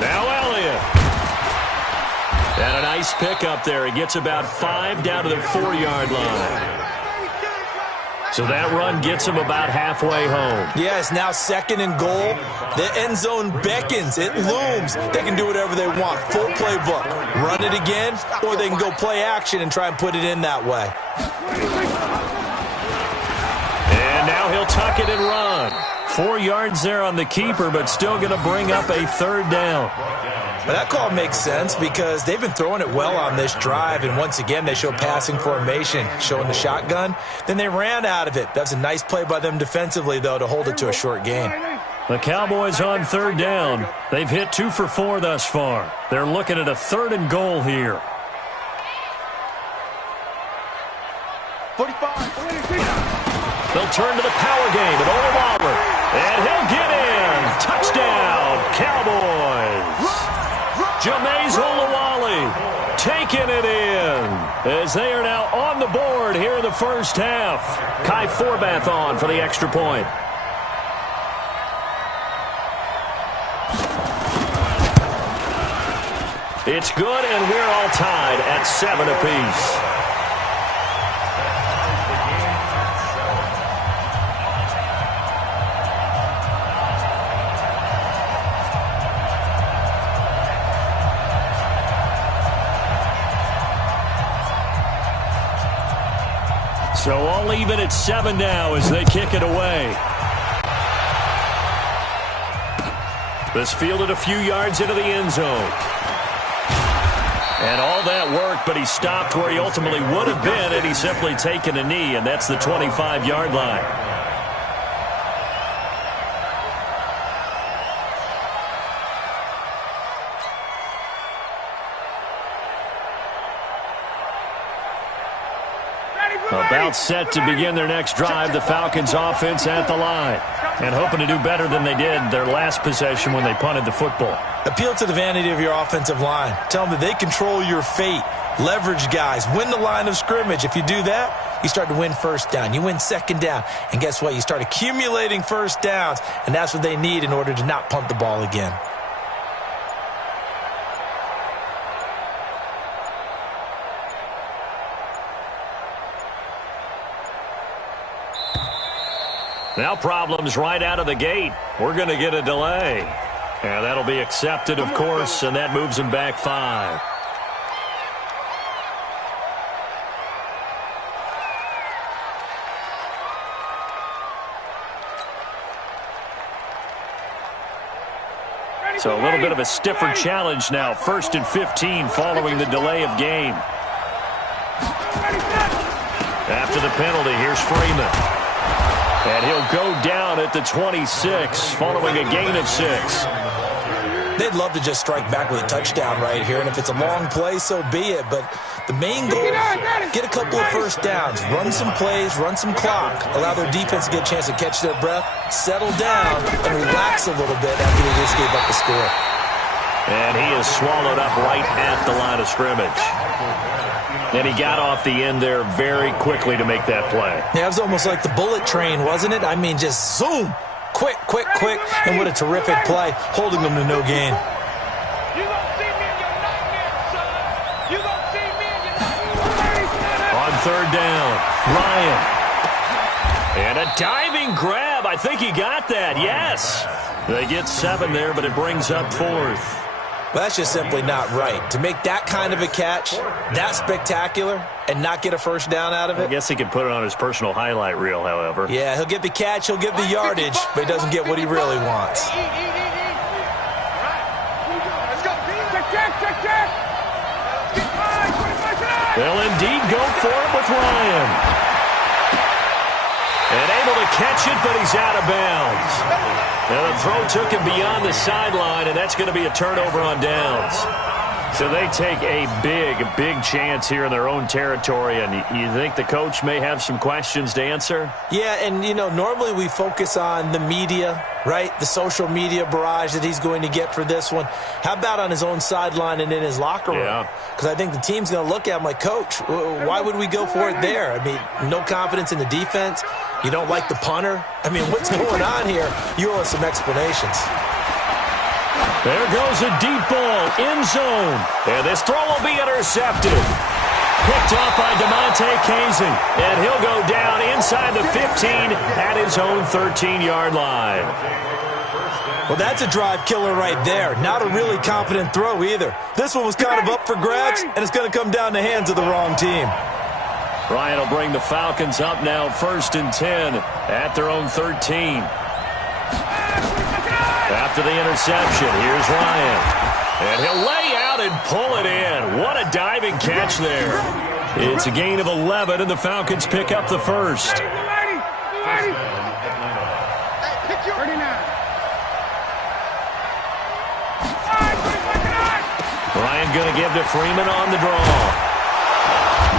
Now Elliott. And a nice pickup there. He gets about 5 down to the 4-yard line. So that run gets him about halfway home. Yeah, it's now 2nd and goal. The end zone beckons. It looms. They can do whatever they want. Full playbook. Run it again, or they can go play action and try and put it in that way. And now he'll tuck it and run. 4 yards there on the keeper, but still going to bring up a 3rd down. Well, that call makes sense because they've been throwing it well on this drive, and once again they show passing formation, showing the shotgun. Then they ran out of it. That's a nice play by them defensively, though, to hold it to a short gain. The Cowboys on 3rd down. They've hit 2 for 4 thus far. They're looking at a 3rd and goal here. 45. They'll turn to the power game at Olawale. And he'll get in. Touchdown, Cowboys. Jameis Olawale taking it in as they are now on the board here in the first half. Kai Forbath on for the extra point. It's good, and we're all tied at 7 apiece. So all even at 7 now as they kick it away. This fielded a few yards into the end zone. And all that work, but he stopped where he ultimately would have been had he simply taken a knee, and that's the 25-yard line. About set to begin their next drive, the Falcons offense at the line. And hoping to do better than they did their last possession when they punted the football. Appeal to the vanity of your offensive line. Tell them that they control your fate. Leverage guys. Win the line of scrimmage. If you do that, you start to win 1st down. You win 2nd down. And guess what? You start accumulating 1st downs. And that's what they need in order to not punt the ball again. Now problems right out of the gate. We're going to get a delay. And that'll be accepted, of course, and that moves them back 5. So a little bit of a stiffer challenge now. 1st and 15 following the delay of game. After the penalty, here's Freeman. And he'll go down at the 26 following a gain of 6. They'd love to just strike back with a touchdown right here, and if it's a long play, so be it. But the main goal, get a couple of 1st downs, run some plays, run some clock, allow their defense to get a chance to catch their breath, settle down, and relax a little bit after they just gave up the score. And he is swallowed up right at the line of scrimmage. And he got off the end there very quickly to make that play. Yeah, it was almost like the bullet train, wasn't it? I mean, just zoom. Quick, quick, quick. And what a terrific play, holding them to no gain. You gonna see me in your nightmare, son. You gonna see me in your nightmare. On 3rd down, Ryan. And a diving grab. I think he got that, yes. They get 7 there, but it brings up 4th. Well, that's just simply not right. To make that kind of a catch, that spectacular, and not get a 1st down out of it. I guess he could put it on his personal highlight reel, however. Yeah, he'll get the catch, he'll get the yardage, but he doesn't get what he really wants. All right. Let's go. Check. They'll indeed go for it with Ryan. And able to catch it, but he's out of bounds. Now the throw took him beyond the sideline, and that's going to be a turnover on downs. So they take a big chance here in their own territory, and you think the coach may have some questions to answer? Yeah, and, you know, normally we focus on the media, right? The social media barrage that he's going to get for this one. How about on his own sideline and in his locker room? Because I think the team's going to look at him like, Coach, why would we go for it there? I mean, no confidence in the defense. You don't like the punter? I mean, what's going on here? You owe us some explanations. There goes a deep ball, end zone. And this throw will be intercepted. Picked off by DeMonte Casey. And he'll go down inside the 15 at his own 13-yard line. Well, that's a drive killer right there. Not a really confident throw either. This one was kind of up for grabs, and it's going to come down the hands of the wrong team. Ryan will bring the Falcons up now 1st and 10 at their own 13. After the interception, here's Ryan. And he'll lay out and pull it in. What a diving catch there. It's a gain of 11, and the Falcons pick up the first. Ryan going to give to Freeman on the draw.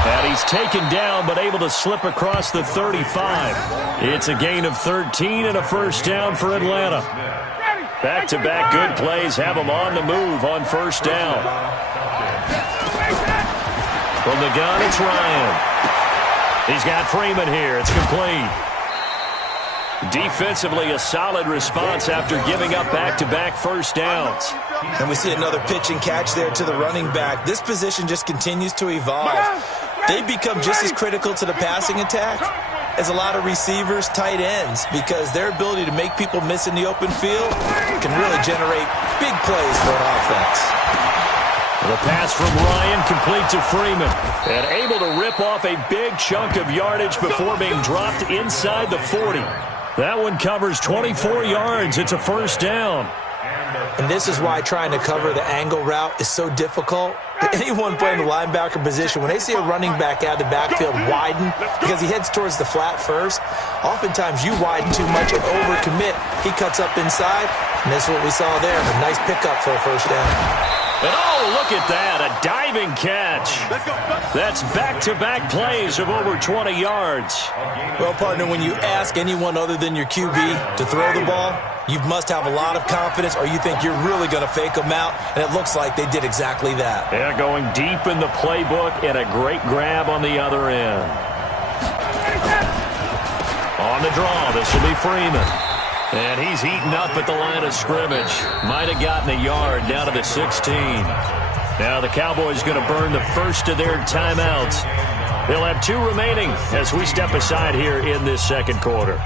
And he's taken down but able to slip across the 35. It's a gain of 13 and a first down for Atlanta. Back-to-back good plays have them on the move on first down. From the gun, it's Ryan. He's got Freeman here. It's complete. Defensively, a solid response after giving up back-to-back first downs. And we see another pitch and catch there to the running back. This position just continues to evolve. They become just as critical to the passing attack as a lot of receivers, tight ends, because their ability to make people miss in the open field can really generate big plays for an offense. The pass from Ryan complete to Freeman, and able to rip off a big chunk of yardage before being dropped inside the 40. That one covers 24 yards. It's a first down. And this is why trying to cover the angle route is so difficult. Anyone playing the linebacker position, when they see a running back out of the backfield widen because he heads towards the flat first, oftentimes you widen too much and overcommit. He cuts up inside, and that's what we saw there. A nice pickup for a first down. And oh, look at that, a diving catch. That's back-to-back plays of over 20 yards. Well, partner, when you ask anyone other than your QB to throw the ball, you must have a lot of confidence, or you think you're really going to fake them out, and it looks like they did exactly that. Yeah, going deep in the playbook and a great grab on the other end. On the draw, this will be Freeman. And he's heating up at the line of scrimmage. Might have gotten a yard down to the 16. Now the Cowboys going to burn the first of their timeouts. They'll have 2 remaining as we step aside here in this second quarter.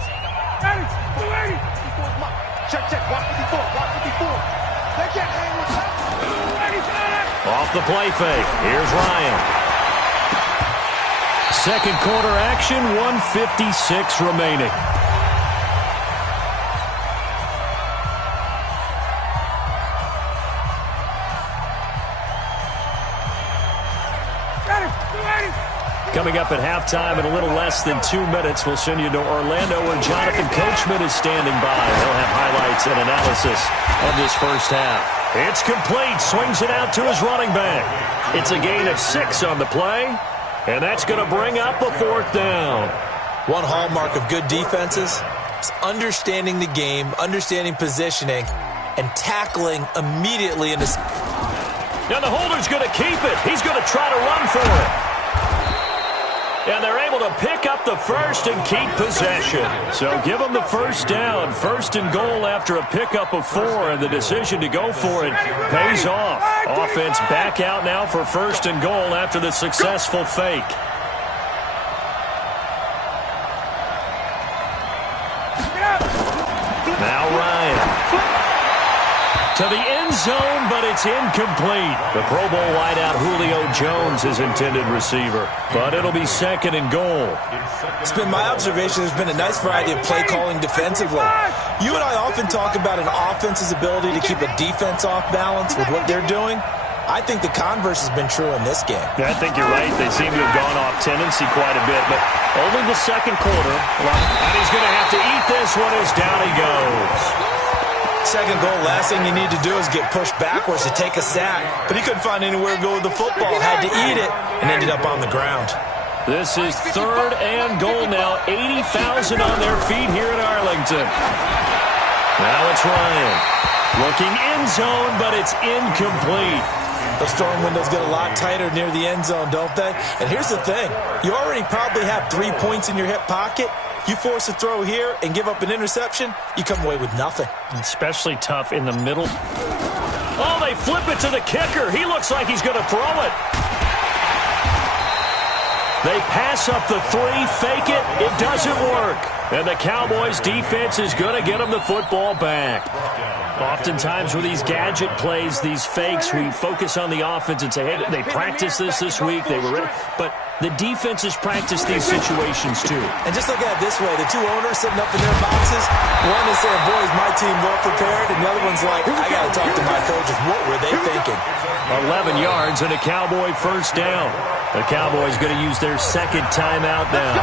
Off the play fake. Here's Ryan. Second quarter action, 1:56 remaining. Coming up at halftime in a little less than 2 minutes, we'll send you to Orlando where Jonathan Coachman is standing by. He'll have highlights and analysis of this first half. It's complete. Swings it out to his running back. It's a gain of 6 on the play, and that's going to bring up a 4th down. One hallmark of good defenses is understanding the game, understanding positioning, and tackling immediately in this. Now the holder's going to keep it. He's going to try to run for it. And they're able to pick up the first and keep possession. So give them the first down. 1st and goal after a pickup of 4, and the decision to go for it pays off. Offense back out now for 1st and goal after the successful fake. Now Ryan. To the end zone, but it's incomplete. The Pro Bowl wideout Julio Jones is intended receiver, but it'll be 2nd and goal. It's been my observation there's been a nice variety of play calling defensively. You and I often talk about an offense's ability to keep a defense off balance with what they're doing. I think the converse has been true in this game. Yeah, I think you're right. They seem to have gone off tendency quite a bit, but only the second quarter. And he's going to have to eat this one as down he goes. Second goal, last thing you need to do is get pushed backwards to take a sack. But he couldn't find anywhere to go with the football, had to eat it, and ended up on the ground. This is 3rd and goal now. 80,000 on their feet here in Arlington. Now it's Ryan. Looking end zone, but it's incomplete. The storm windows get a lot tighter near the end zone, don't they? And here's the thing. You already probably have 3 points in your hip pocket. You force a throw here and give up an interception, you come away with nothing. Especially tough in the middle. Oh, they flip it to the kicker. He looks like he's going to throw it. They pass up the 3, fake it. It doesn't work. And the Cowboys defense is going to get them the football back. Oftentimes with these gadget plays, these fakes, we focus on the offense and say, hey, they practiced this week. They were ready. But the defenses practice these situations too. And just look at it this way. The two owners sitting up in their boxes, one is saying, boys, my team well prepared, and the other one's like, I got to talk to my coaches. What were they thinking? 11 yards and a Cowboy first down. The Cowboys going to use their second timeout now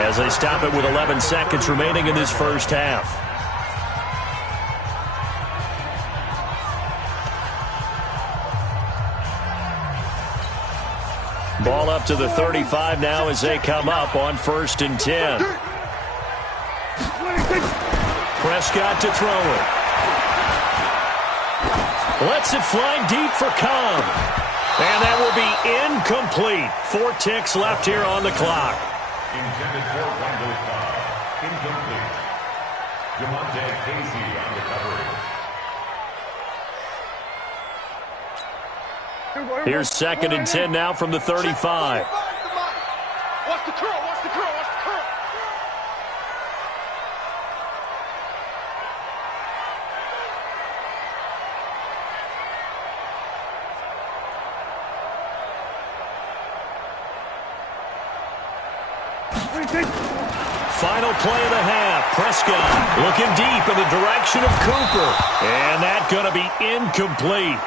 as they stop it with 11 seconds remaining in this first half. Ball up to the 35 now as they come up on 1st and 10. Prescott to throw it. Lets it fly deep for Cobb. And that will be incomplete. 4 ticks left here on the clock. Intended for Randall Cobb. Incomplete. DeMonte Casey on the coverage. Here's 2nd and 10 now from the 35. Watch the curl, watch the curl, watch the curl. Final play of the half. Prescott looking deep in the direction of Cooper. And that's going to be incomplete.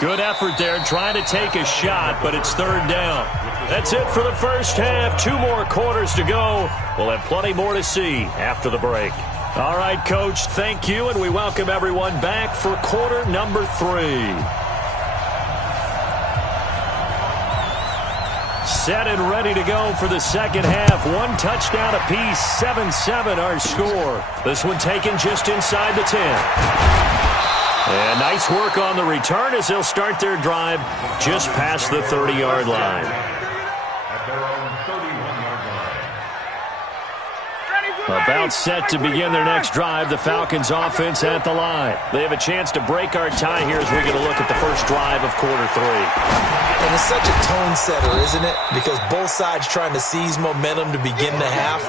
Good effort there trying to take a shot, but it's 3rd down. That's it for the first half. 2 more quarters to go. We'll have plenty more to see after the break. All right, Coach, thank you, and we welcome everyone back for quarter number 3. Set and ready to go for the second half. 1 touchdown apiece, 7-7 our score. This one taken just inside the 10. And nice work on the return as they'll start their drive just past the 30-yard line. At their own 31-yard line. About set to begin their next drive, the Falcons offense at the line. They have a chance to break our tie here as we get a look at the first drive of quarter 3. And it's such a tone setter, isn't it? Because both sides trying to seize momentum to begin the half.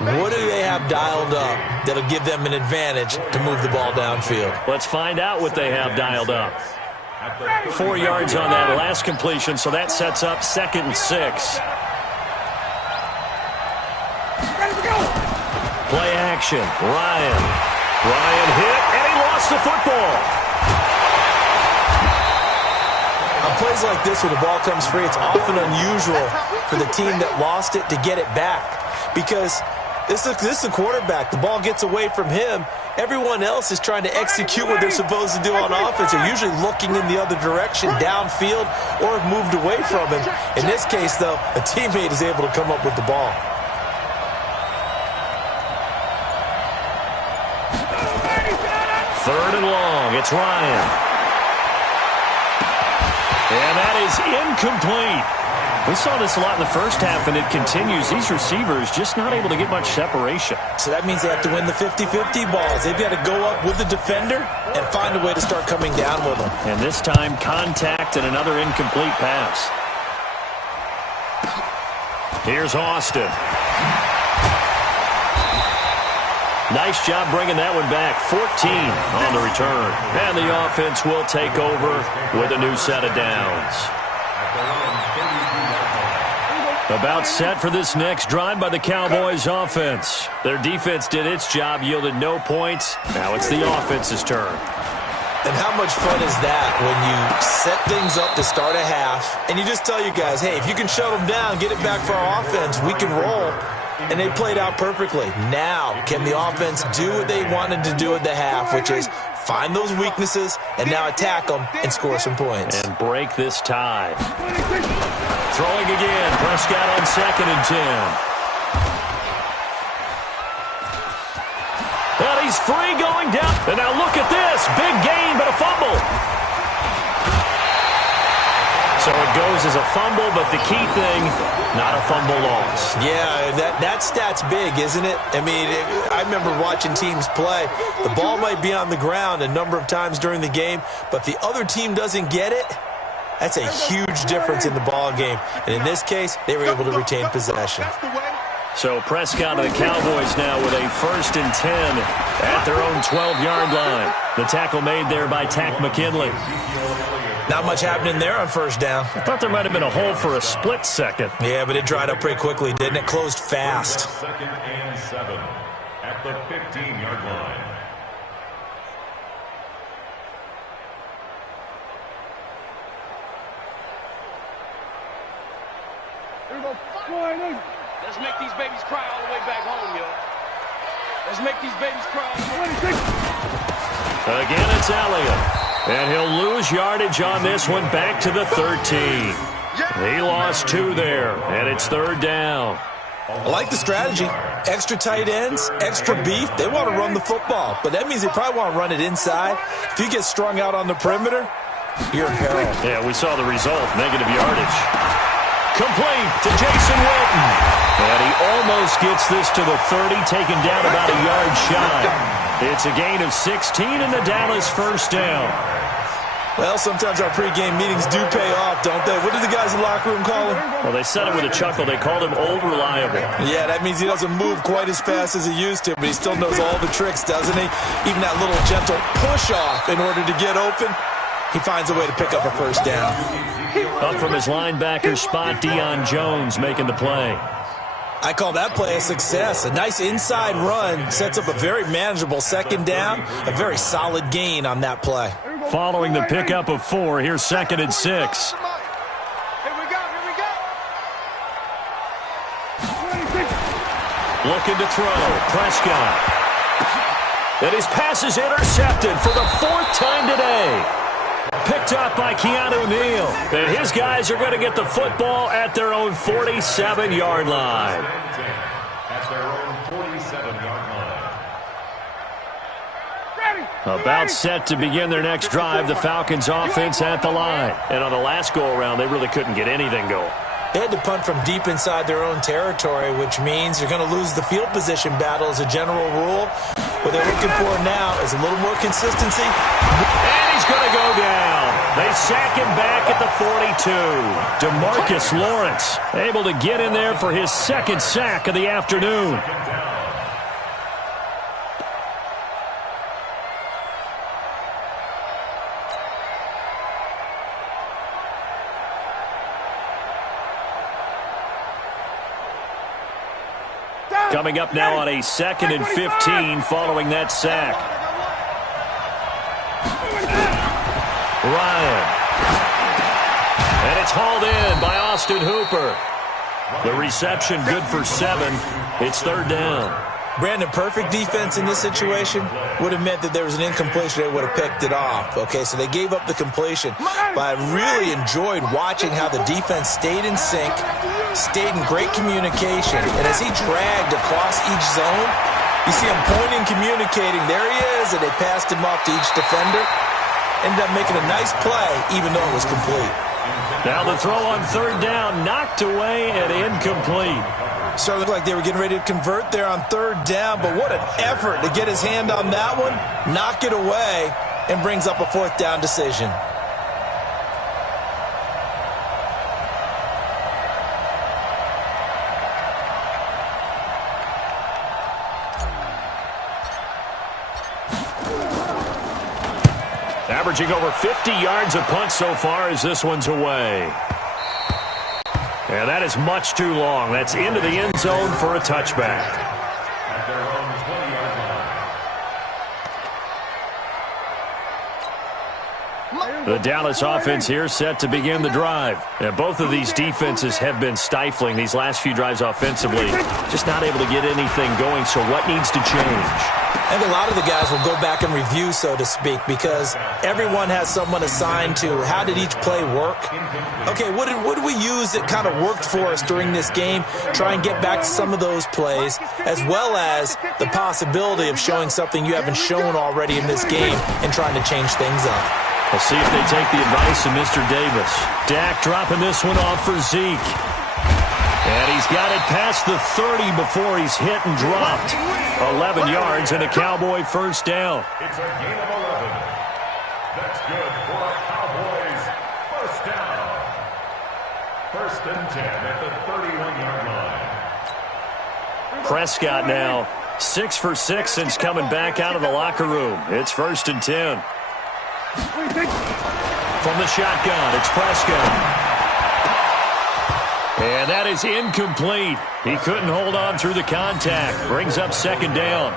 What do they have dialed up that'll give them an advantage to move the ball downfield? Let's find out what they have dialed up. 4 yards on that last completion, so that sets up 2nd and 6. Play action. Ryan hit, and he lost the football. On plays like this where the ball comes free, it's often unusual for the team that lost it to get it back. Because this is the quarterback. The ball gets away from him. Everyone else is trying to execute what they're supposed to do on offense. They're usually looking in the other direction, downfield, or have moved away from him. In this case, though, a teammate is able to come up with the ball. Third and long. It's Ryan. And that is incomplete. We saw this a lot in the first half, and it continues. These receivers just not able to get much separation. So that means they have to win the 50-50 balls. They've got to go up with the defender and find a way to start coming down with them. And this time, contact and another incomplete pass. Here's Austin. Nice job bringing that one back. 14 on the return. And the offense will take over with a new set of downs. About set for this next drive by the Cowboys offense. Their defense did its job, yielded no points. Now it's the offense's turn. And how much fun is that when you set things up to start a half and you just tell your guys, hey, if you can shut them down, get it back for our offense, we can roll. And they played out perfectly. Now, can the offense do what they wanted to do at the half, which is find those weaknesses and now attack them and score some points. And break this tie. Throwing again. Prescott on 2nd and 10. Well, he's free going down. And now look at this. Big gain, but a fumble. So it goes as a fumble, but the key thing, not a fumble loss. Yeah, that stat's big, isn't it? I mean, I remember watching teams play. The ball might be on the ground a number of times during the game, but if the other team doesn't get it, that's a huge difference in the ball game. And in this case, they were able to retain possession. So Prescott and the Cowboys now with a 1st and 10 at their own 12-yard line. The tackle made there by Tack McKinley. Not much happening there on first down. I thought there might have been a hole for a split second. Yeah, but it dried up pretty quickly, didn't it? Closed fast. 2nd and 7 at the 15-yard line. Let's make these babies cry all the way back home, yo. Let's make these babies cry all the way. Again, it's Elliott. And he'll lose yardage on this one back to the 13. He lost 2 there, and it's 3rd down. I like the strategy. Extra tight ends, extra beef. They want to run the football, but that means they probably want to run it inside. If you get strung out on the perimeter, you're in peril. Yeah, we saw the result, negative yardage. Complete to Jason Witten. And he almost gets this to the 30, taken down about a yard shy. It's a gain of 16 in the Dallas 1st down. Well, sometimes our pregame meetings do pay off, don't they? What did the guys in the locker room call him? Well, they said it with a chuckle. They called him Old Reliable. Yeah, that means he doesn't move quite as fast as he used to, but he still knows all the tricks, doesn't he? Even that little gentle push-off in order to get open, he finds a way to pick up a 1st down. Up from his linebacker spot, Deion Jones making the play. I call that play a success. A nice inside run sets up a very manageable 2nd down, a very solid gain on that play. Following the pickup of 4, here's 2nd and 6. Here we go. Looking to throw. Prescott. And his pass is intercepted for the 4th time today. Picked up by Keanu Neal. And his guys are going to get the football at their own 47-yard line. At their own 47-yard line. About set to begin their next drive, the Falcons offense at the line. And on the last go-around, they really couldn't get anything going. They had to punt from deep inside their own territory, which means you're going to lose the field position battle as a general rule. What they're looking for now is a little more consistency. And he's going to go down. They sack him back at the 42. DeMarcus Lawrence able to get in there for his 2nd sack of the afternoon. Coming up now on a 2nd and 15 following that sack. Ryan. And it's hauled in by Austin Hooper. The reception good for 7. It's 3rd down. Brandon, perfect defense in this situation would have meant that there was an incompletion. They would have picked it off. Okay, so they gave up the completion. But I really enjoyed watching how the defense stayed in sync, stayed in great communication. And as he dragged across each zone, you see him pointing, communicating. There he is, and they passed him off to each defender. Ended up making a nice play, even though it was complete. Now the throw on 3rd down, knocked away and incomplete. So it looked like they were getting ready to convert there on 3rd down, but what an effort to get his hand on that one, knock it away, and brings up a 4th down decision. Averaging over 50 yards a punt so far as this one's away. And that is much too long. That's into the end zone for a touchback. At their own 20-yard line. The Dallas offense here set to begin the drive. And both of these defenses have been stifling these last few drives offensively. Just not able to get anything going, so what needs to change? I think a lot of the guys will go back and review, so to speak, because everyone has someone assigned to how did each play work. Okay, what did we use that kind of worked for us during this game? Try and get back to some of those plays, as well as the possibility of showing something you haven't shown already in this game and trying to change things up. We'll see if they take the advice of Mr. Davis. Dak dropping this one off for Zeke. And he's got it past the 30 before he's hit and dropped. 11 yards and a Cowboy first down. It's a gain of 11. That's good for our Cowboys. First down. First and 10 at the 31-yard line. Prescott now 6 for 6 since coming back out of the locker room. It's first and 10. From the shotgun, it's Prescott. And that is incomplete. He couldn't hold on through the contact. Brings up second down.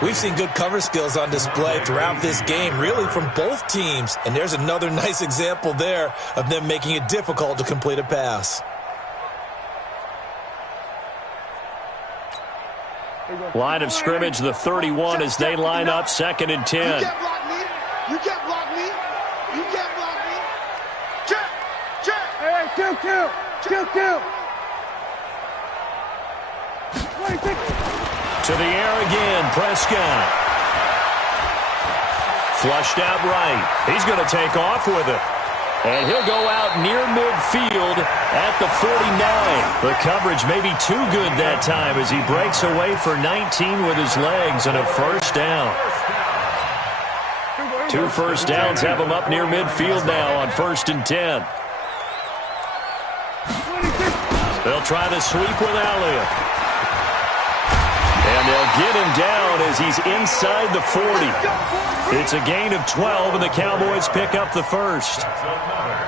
We've seen good cover skills on display throughout this game, really from both teams. And there's another nice example there of them making it difficult to complete a pass. Line of scrimmage, the 31 as they line up second and 10. You can't block me. You can't block me. You can't block me. Check. Check. Hey, kill. To the air again, Prescott. Flushed out right. He's going to take off with it. And he'll go out near midfield at the 49. The coverage may be too good that time as he breaks away for 19 with his legs and a first down. 2 first downs have him up near midfield now on first and 10. They'll try the sweep with Elliott. And they'll get him down as he's inside the 40. It's a gain of 12, and the Cowboys pick up the first.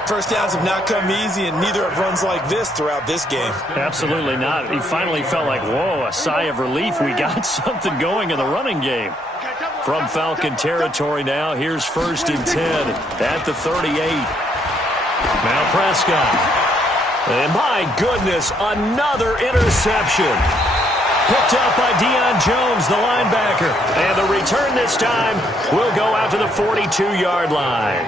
First downs have not come easy, and neither have runs like this throughout this game. Absolutely not. He finally felt like, whoa, a sigh of relief. We got something going in the running game. From Falcon territory now, here's first and 10 at the 38. Now Prescott. And my goodness, another interception. Picked up by Deion Jones, the linebacker. And the return this time will go out to the 42-yard line.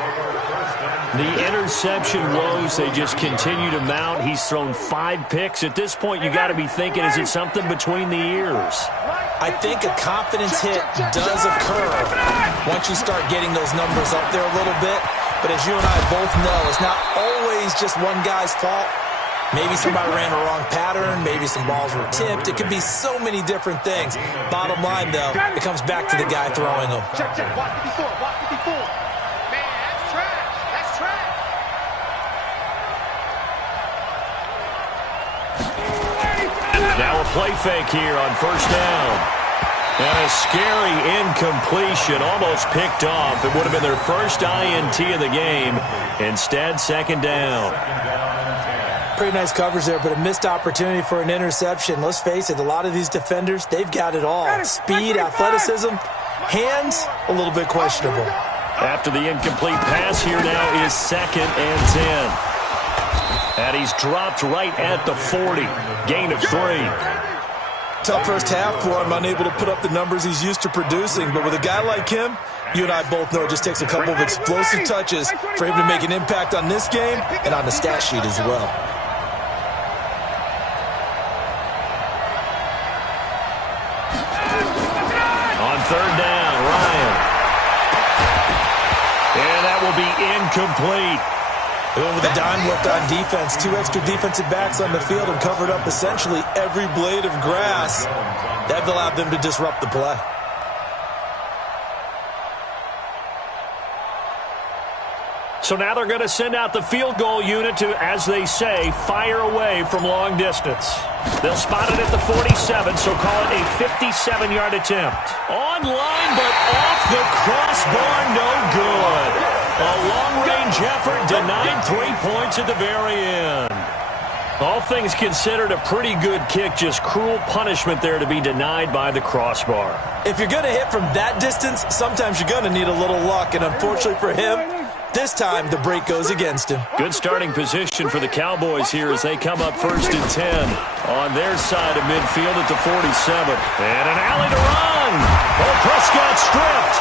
The interception woes, they just continue to mount. He's thrown 5 picks. At this point, you got to be thinking, is it something between the ears? I think a confidence hit does occur once you start getting those numbers up there a little bit. But as you and I both know, it's not always just one guy's fault. Maybe somebody ran a wrong pattern. Maybe some balls were tipped. It could be so many different things. Bottom line, though, it comes back to the guy throwing them. Check. Block 54. Block 54. Man, that's trash. That's trash. Now a play fake here on first down. And a scary incompletion, almost picked off. It would have been their first INT of the game. Instead, second down. Pretty nice coverage there, but a missed opportunity for an interception. Let's face it, a lot of these defenders, they've got it all. Speed, athleticism, hands, a little bit questionable. After the incomplete pass, here now is second and 10. And he's dropped right at the 40. Gain of 3. Tough first half for him, unable to put up the numbers he's used to producing. But with a guy like him, you and I both know it just takes a couple of explosive touches for him to make an impact on this game and on the stat sheet as well. On third down, Ryan. And that will be incomplete. Going with a dime look on defense. 2 extra defensive backs on the field and covered up essentially every blade of grass. That allowed them to disrupt the play. So now they're going to send out the field goal unit to, as they say, fire away from long distance. They'll spot it at the 47, so call it a 57-yard attempt. On line, but off the crossbar, no good. A long-range effort denied 3 points at the very end. All things considered, a pretty good kick, just cruel punishment there to be denied by the crossbar. If you're going to hit from that distance, sometimes you're going to need a little luck, and unfortunately for him, this time the break goes against him. Good starting position for the Cowboys here as they come up first and 10 on their side of midfield at the 47. And an alley to run. Oh, Prescott stripped.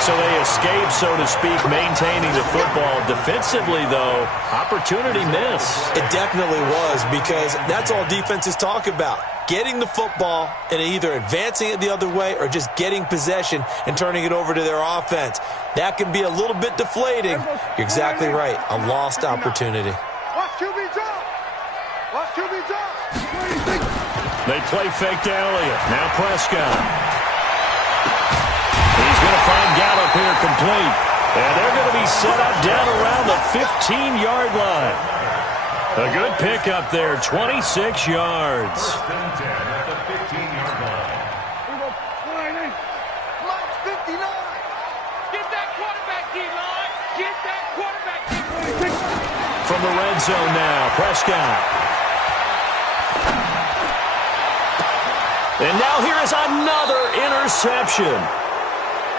So they escape, so to speak, maintaining the football. Defensively, though, opportunity miss. It definitely was, because that's all defenses talk about. Getting the football and either advancing it the other way or just getting possession and turning it over to their offense. That can be a little bit deflating. You're exactly right. A lost opportunity. Watch QB drop. Watch QB drop. They play fake to Elliott. Now Prescott. He's going to find Gallup here complete. And they're going to be set up down around the 15-yard line. A good pickup there, 26 yards. First and 10 at the 15-yard line. Mike's 59. Get that quarterback, D-line. Get that quarterback, D-line. From the red zone now, Prescott. And now here is another interception.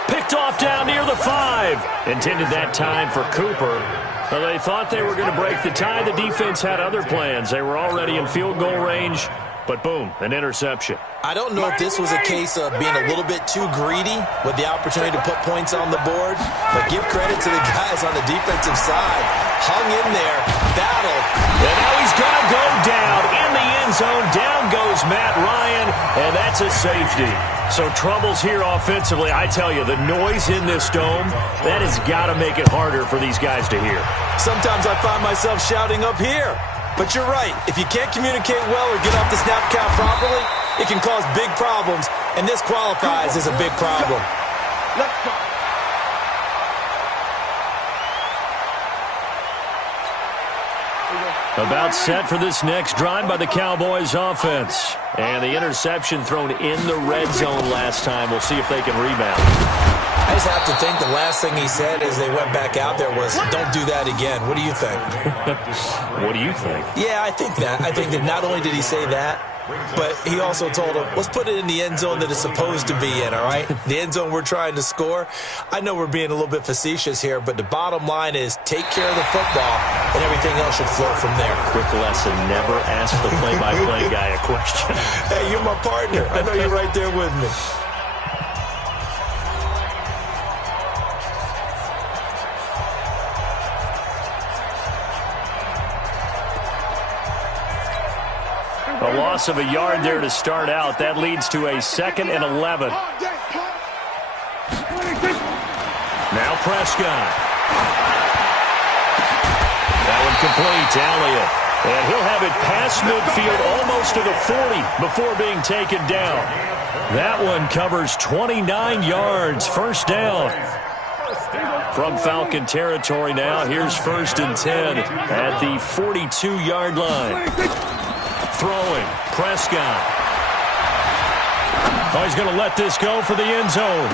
Picked off down near the 5. Intended that time for Cooper. Well, they thought they were going to break the tie. The defense had other plans. They were already in field goal range, but boom, an interception. I don't know if this was a case of being a little bit too greedy with the opportunity to put points on the board, but give credit to the guys on the defensive side. Hung in there, battled. And now he's going to go down in the end zone. Down goes Matt Ryan, and that's a safety. So troubles here offensively. I tell you, the noise in this dome, that has got to make it harder for these guys to hear. Sometimes I find myself shouting up here. But you're right. If you can't communicate well or get off the snap count properly, it can cause big problems, and this qualifies as a big problem. Let's go. About set for this next drive by the Cowboys offense. And the interception thrown in the red zone last time. We'll see if they can rebound. I just have to think the last thing he said as they went back out there was, don't do that again. What do you think? What do you think? Yeah, I think that. I think that not only did he say that, but he also told him, let's put it in the end zone that it's supposed to be in, all right? The end zone we're trying to score. I know we're being a little bit facetious here, but the bottom line is take care of the football, and everything else should flow from there. Quick lesson, never ask the play-by-play guy a question. Hey, you're my partner. I know you're right there with me. A loss of a yard there to start out. That leads to a 2nd and 11. Now Prescott. That one complete to Elliott. And he'll have it past midfield almost to the 40 before being taken down. That one covers 29 yards. First down. From Falcon territory now. Here's 1st and 10 at the 42-yard line. Throwing, Prescott. Oh, he's going to let this go for the end zone.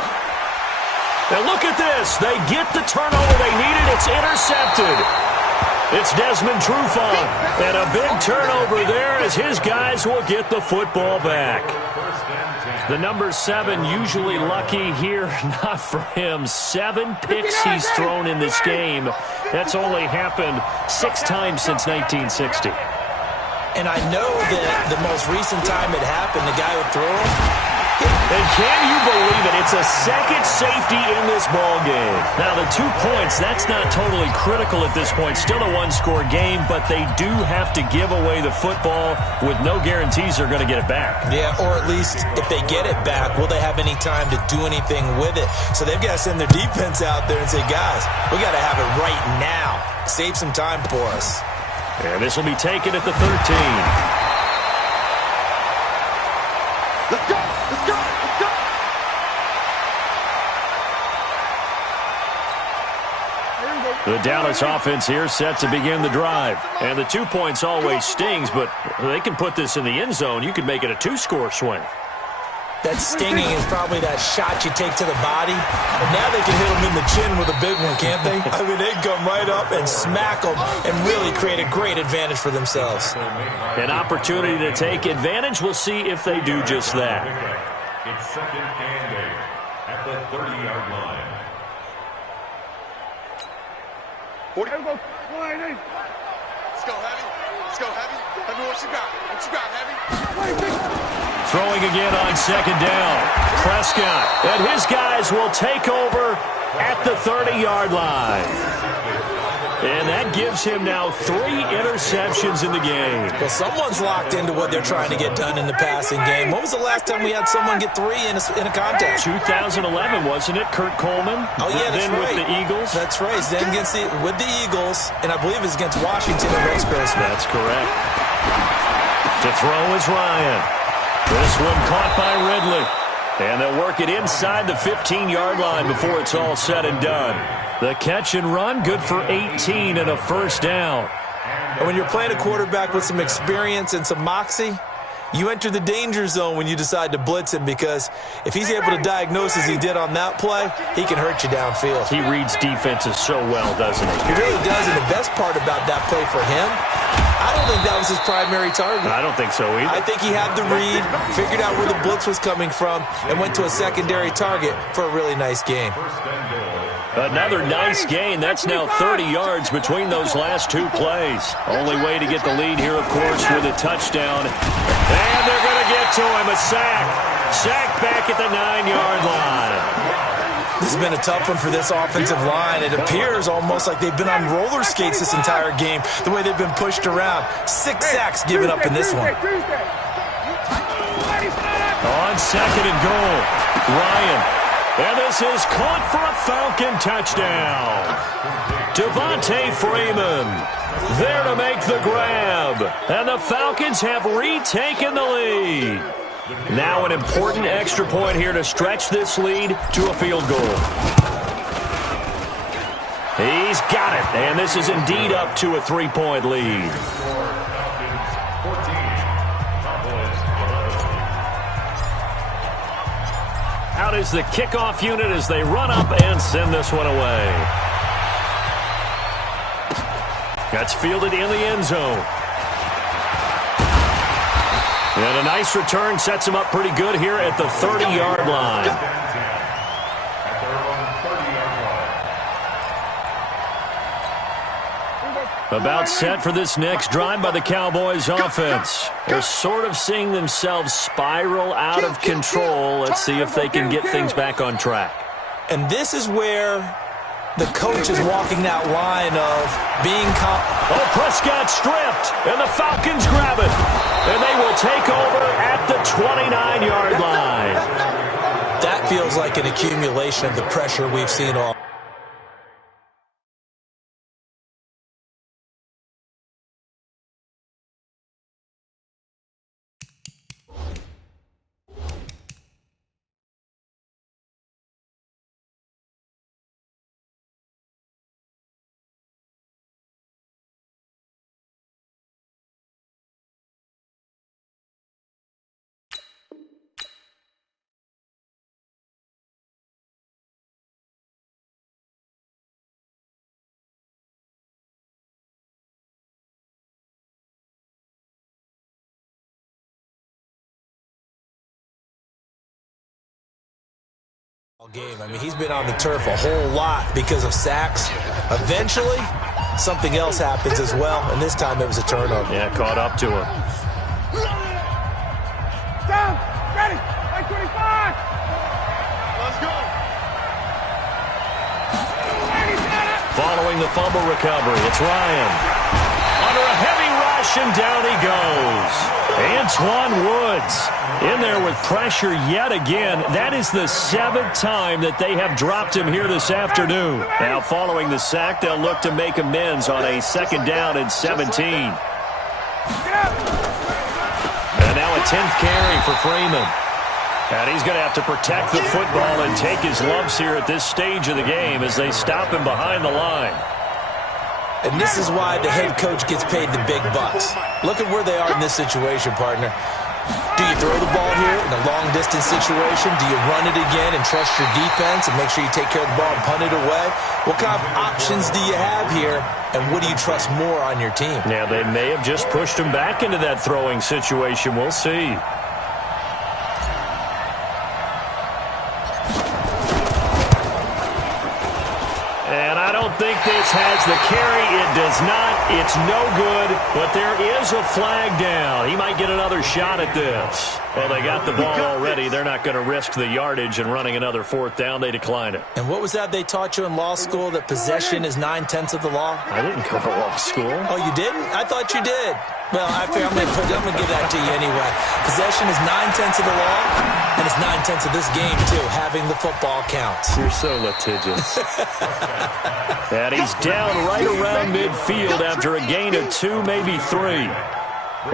Now look at this. They get the turnover they needed. It's intercepted. It's Desmond Trufant. And a big turnover there as his guys will get the football back. The number 7 usually lucky here. Not for him. 7 picks he's thrown in this game. That's only happened 6 times since 1960. And I know that the most recent time it happened, the guy who threw it. And can you believe it? It's a second safety in this ball game. Now, the 2 points, that's not totally critical at this point. Still a one-score game, but they do have to give away the football with no guarantees they're going to get it back. Yeah, or at least if they get it back, will they have any time to do anything with it? So they've got to send their defense out there and say, guys, we got to have it right now. Save some time for us. And this will be taken at the 13. Let's go. Let's go. Let's go. The Dallas offense here set to begin the drive. And the 2 points always stings, but they can put this in the end zone. You could make it a 2-score swing. That stinging is probably that shot you take to the body. And now they can hit them in the chin with a big one, can't they? I mean, they can come right up and smack them and really create a great advantage for themselves. An opportunity to take advantage. We'll see if they do just that. It's 2nd and 8 at the 30-yard line. Let's go, Heavy. Let's go, Heavy. Heavy, what you got? What you got, Heavy? Throwing again on second down. Prescott and his guys will take over at the 30-yard line. And that gives him now 3 interceptions in the game. Well, someone's locked into what they're trying to get done in the passing game. When was the last time we had someone get 3 in a contest? 2011, wasn't it? Kurt Coleman? Oh, yeah, that's then right. with the Eagles? That's right. Then with the Eagles, and I believe it's against Washington and Rex Grossman. That's correct. To throw is Ryan. This one caught by Ridley. And they'll work it inside the 15-yard line before it's all said and done. The catch and run, good for 18 and a first down. And when you're playing a quarterback with some experience and some moxie, you enter the danger zone when you decide to blitz him, because if he's able to diagnose as he did on that play, he can hurt you downfield. He reads defenses so well, doesn't he? He really does, and the best part about that play for him, I don't think that was his primary target. I don't think so either. I think he had the read, figured out where the blitz was coming from, and went to a secondary target for a really nice gain. Another nice gain. That's now 30 yards between those last 2 plays. Only way to get the lead here, of course, with a touchdown. And they're going to get to him. A sack. Sack back at the 9-yard line. This has been a tough one for this offensive line. It appears almost like they've been on roller skates this entire game, the way they've been pushed around. 6 sacks given up in this one. On second and goal, Ryan. And this is caught for a Falcon touchdown. Devontae Freeman there to make the grab. And the Falcons have retaken the lead. Now an important extra point here to stretch this lead to a field goal. He's got it. And this is indeed up to a 3-point lead. Out is the kickoff unit as they run up and send this one away. That's fielded in the end zone. And a nice return sets him up pretty good here at the 30-yard line. About set for this next drive by the Cowboys offense. They're sort of seeing themselves spiral out of control. Let's see if they can get things back on track. And this is where the coach is walking that line of being Prescott stripped, and the Falcons grab it. And they will take over at the 29-yard line. That feels like an accumulation of the pressure we've seen all. Game. I mean, he's been on the turf a whole lot because of sacks. Eventually, something else happens as well, and this time it was a turnover. Yeah, caught up to him. Down, ready, 25. Let's go. Following the fumble recovery, it's Ryan. Under a heavy rush, and down he goes. Antoine Woods in there with pressure yet again. That is the 7th time that they have dropped him here this afternoon. Now following the sack, they'll look to make amends on a 2nd down and 17. And now a 10th carry for Freeman. And he's going to have to protect the football and take his lumps here at this stage of the game as they stop him behind the line. And this is why the head coach gets paid the big bucks. Look at where they are in this situation, partner. Do you throw the ball here in a long-distance situation? Do you run it again and trust your defense and make sure you take care of the ball and punt it away? What kind of options do you have here, and what do you trust more on your team? Yeah, they may have just pushed him back into that throwing situation. We'll see. And out don't think this has the carry. It does not. It's no good, but there is a flag down. He might get another shot at this. Well, they got the ball already. They're not going to risk the yardage and running another fourth down. They decline it. And what was that they taught you in law school, that possession is 9/10 of the law? I didn't go to law school. Oh, you didn't? I thought you did. Well, I figure I'm going to give that to you anyway. Possession is 9/10 of the law, and it's 9/10 of this game, too. Having the football counts. You're so litigious. And he's down right around midfield after a gain of 2, maybe 3.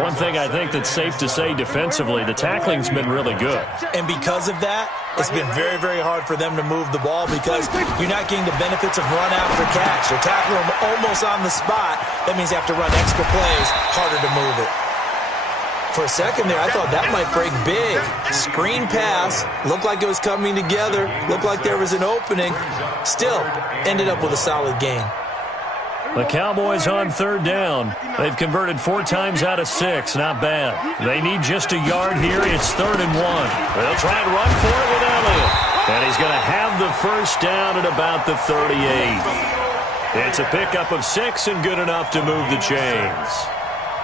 One thing I think that's safe to say defensively, the tackling's been really good. And because of that, it's been very, very hard for them to move the ball because you're not getting the benefits of run after catch. They're tackling them almost on the spot. That means you have to run extra plays, harder to move it. For a second there, I thought that might break big. Screen pass, looked like it was coming together, looked like there was an opening. Still, ended up with a solid gain. The Cowboys on third down. They've converted 4 times out of 6. Not bad. They need just a yard here. It's 3rd and 1. They'll try and run for it with Elliott. And he's going to have the first down at about the 38. It's a pickup of 6 and good enough to move the chains.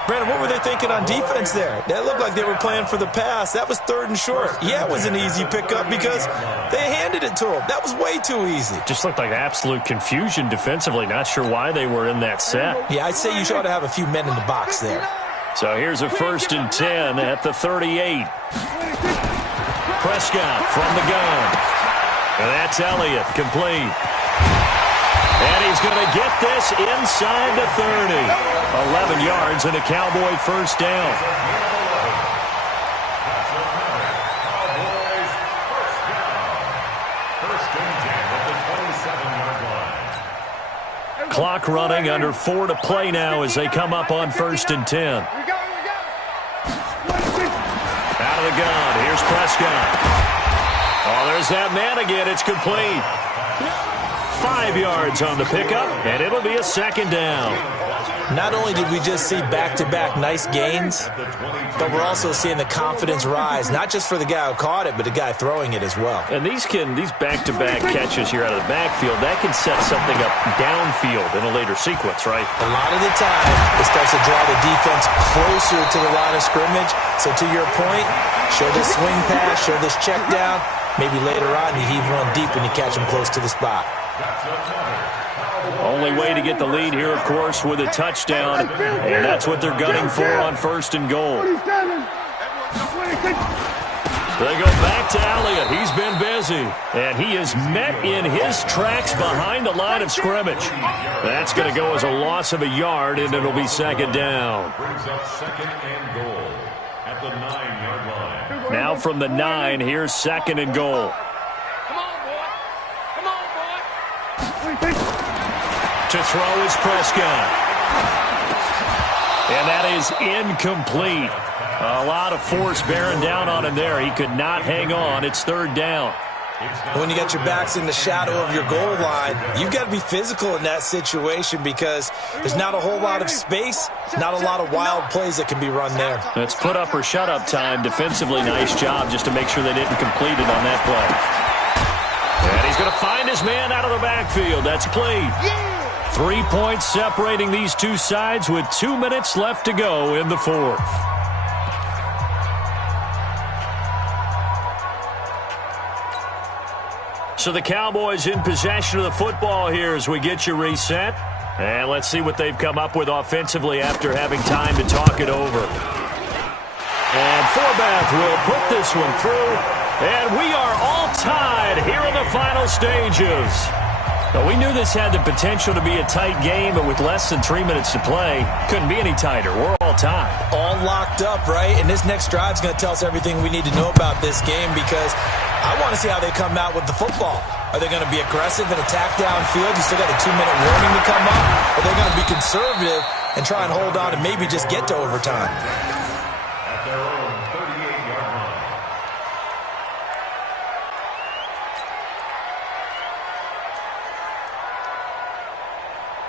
Brandon, what were they thinking on defense there? That looked like they were playing for the pass. That was 3rd and short. Yeah, it was an easy pickup because they handed it to him. That was way too easy. Just looked like absolute confusion defensively. Not sure why they were in that set. Yeah, I'd say you ought to have a few men in the box there. So here's a 1st and 10 at the 38. Prescott from the gun. And that's Elliott, complete. And he's going to get this inside the 30. 11 yards and a Cowboy first down. Clock running, under 4 to play now as they come up on 1st and 10. Out of the gun, here's Prescott. Oh, there's that man again. It's complete. 5 yards on the pickup, and it'll be a 2nd down. Not only did we just see back-to-back nice gains, but we're also seeing the confidence rise, not just for the guy who caught it, but the guy throwing it as well. And these back-to-back catches here out of the backfield, that can set something up downfield in a later sequence, right? A lot of the time, it starts to draw the defense closer to the line of scrimmage. So to your point, show this swing pass, show this check down. Maybe later on you heave one deep and you catch him close to the spot. Only way to get the lead here, of course, with a touchdown, and that's what they're gunning for on 1st and goal. They go back to Elliott. He's been busy, and he is met in his tracks behind the line of scrimmage. That's going to go as a loss of a yard, and it'll be 2nd down. Brings up 2nd and goal at the 9-yard line. Now from the 9, here's 2nd and goal. To throw is Prescott. And that is incomplete. A lot of force bearing down on him there. He could not hang on. It's 3rd down. When you got your backs in the shadow of your goal line, you've got to be physical in that situation because there's not a whole lot of space, not a lot of wild plays that can be run there. That's put up or shut up time. Defensively, nice job just to make sure they didn't complete it on that play. And he's going to find his man out of the backfield. That's played. 3 points separating these two sides with 2 minutes left to go in the 4th. So the Cowboys in possession of the football here as we get you reset. And let's see what they've come up with offensively after having time to talk it over. And Forbath will put this one through. And we are all tied here in the final stages. But we knew this had the potential to be a tight game, but with less than 3 minutes to play, couldn't be any tighter. We're all tied. All locked up, right? And this next drive is going to tell us everything we need to know about this game because I want to see how they come out with the football. Are they going to be aggressive and attack downfield? You still got a 2-minute warning to come up? Or are they going to be conservative and try and hold on and maybe just get to overtime? At their own 38-yard line.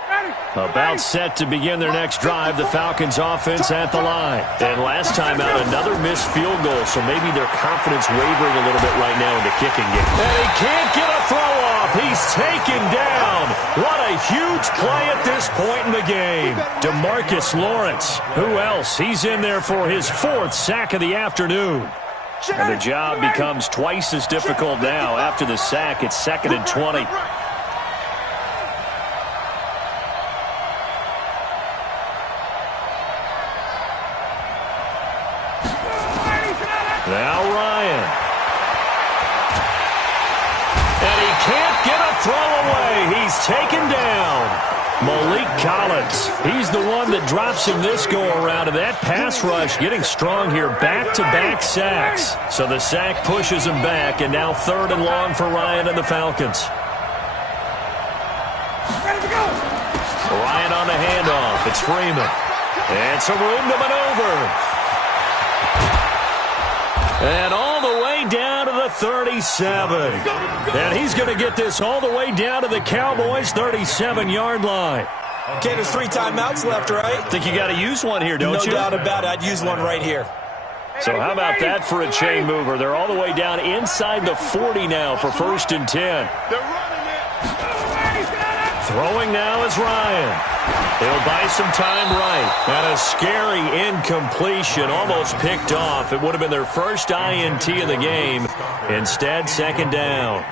Ready? About set to begin their next drive, the Falcons offense at the line. And last time out, another missed field goal, so maybe their confidence wavering a little bit right now in the kicking game. And he can't get a throw off. He's taken down. What a huge play at this point in the game. DeMarcus Lawrence. Who else? He's in there for his 4th sack of the afternoon. And the job becomes twice as difficult now. After the sack, it's 2nd and 20. Now Ryan. And he can't get a throw away. He's taken down. Malik Collins. He's the one that drops him this go-around. And that pass rush getting strong here. Back-to-back sacks. So the sack pushes him back. And now 3rd and long for Ryan and the Falcons. Ryan on the handoff. It's Freeman. And some room to maneuver. And all the way down to the 37. And he's going to get this all the way down to the Cowboys' 37-yard line. Okay, there's 3 timeouts left, right? Think you got to use one here, don't you? No doubt about it. I'd use one right here. So how about that for a chain mover? They're all the way down inside the 40 now for 1st and 10. Throwing now is Ryan. He'll buy some time right. And a scary incompletion, almost picked off. It would have been their first INT of the game. Instead, 2nd down.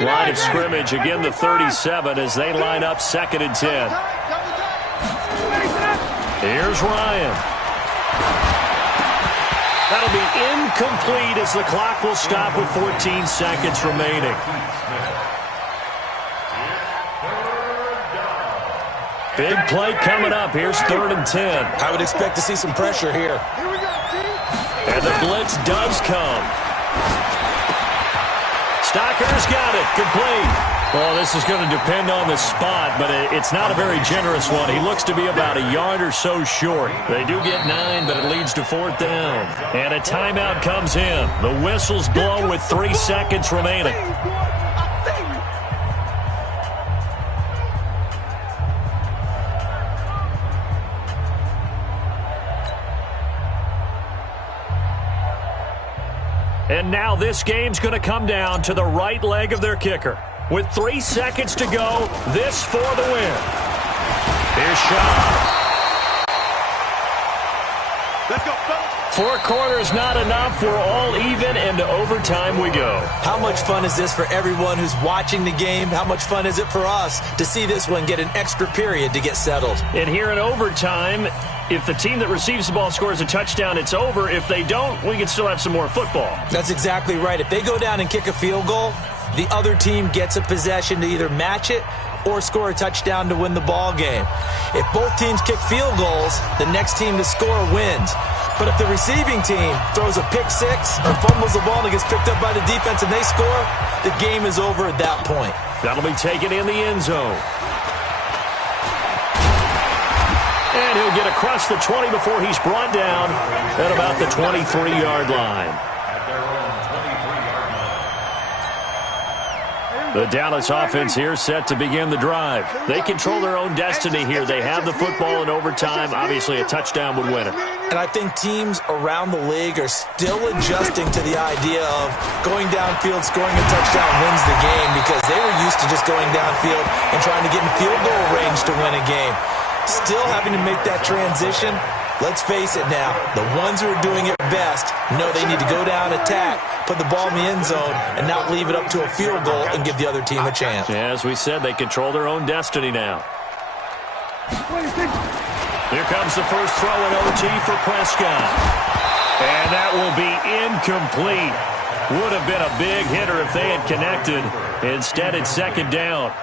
Line of scrimmage, again the 37 as they line up 2nd and 10. Here's Ryan. That'll be incomplete as the clock will stop with 14 seconds remaining. Big play coming up. Here's 3rd and 10. I would expect to see some pressure here. And the blitz does come. Stocker's got it. Complete. Well, this is going to depend on the spot, but it's not a very generous one. He looks to be about a yard or so short. They do get 9, but it leads to 4th down. And a timeout comes in. The whistle's blown with 3 seconds remaining. And now this game's going to come down to the right leg of their kicker. With 3 seconds to go, this for the win. Here's Shaw. Let's go, fellas. 4 quarters not enough. We're all even, and to overtime we go. How much fun is this for everyone who's watching the game? How much fun is it for us to see this one get an extra period to get settled? And here in overtime, if the team that receives the ball scores a touchdown, it's over. If they don't, we can still have some more football. That's exactly right. If they go down and kick a field goal, the other team gets a possession to either match it or score a touchdown to win the ball game. If both teams kick field goals, the next team to score wins. But if the receiving team throws a pick six or fumbles the ball and gets picked up by the defense and they score, the game is over at that point. That'll be taken in the end zone. And he'll get across the 20 before he's brought down at about the 23-yard line. The Dallas offense here set to begin the drive. They control their own destiny here. They have the football in overtime. Obviously, a touchdown would win it. And I think teams around the league are still adjusting to the idea of going downfield, scoring a touchdown wins the game, because they were used to just going downfield and trying to get in field goal range to win a game. Still having to make that transition. Let's face it now, the ones who are doing it best know they need to go down, attack, put the ball in the end zone, and not leave it up to a field goal and give the other team a chance. Yeah, as we said, they control their own destiny now. Here comes the first throw in OT for Prescott. And that will be incomplete. Would have been a big hitter if they had connected. Instead, it's second down.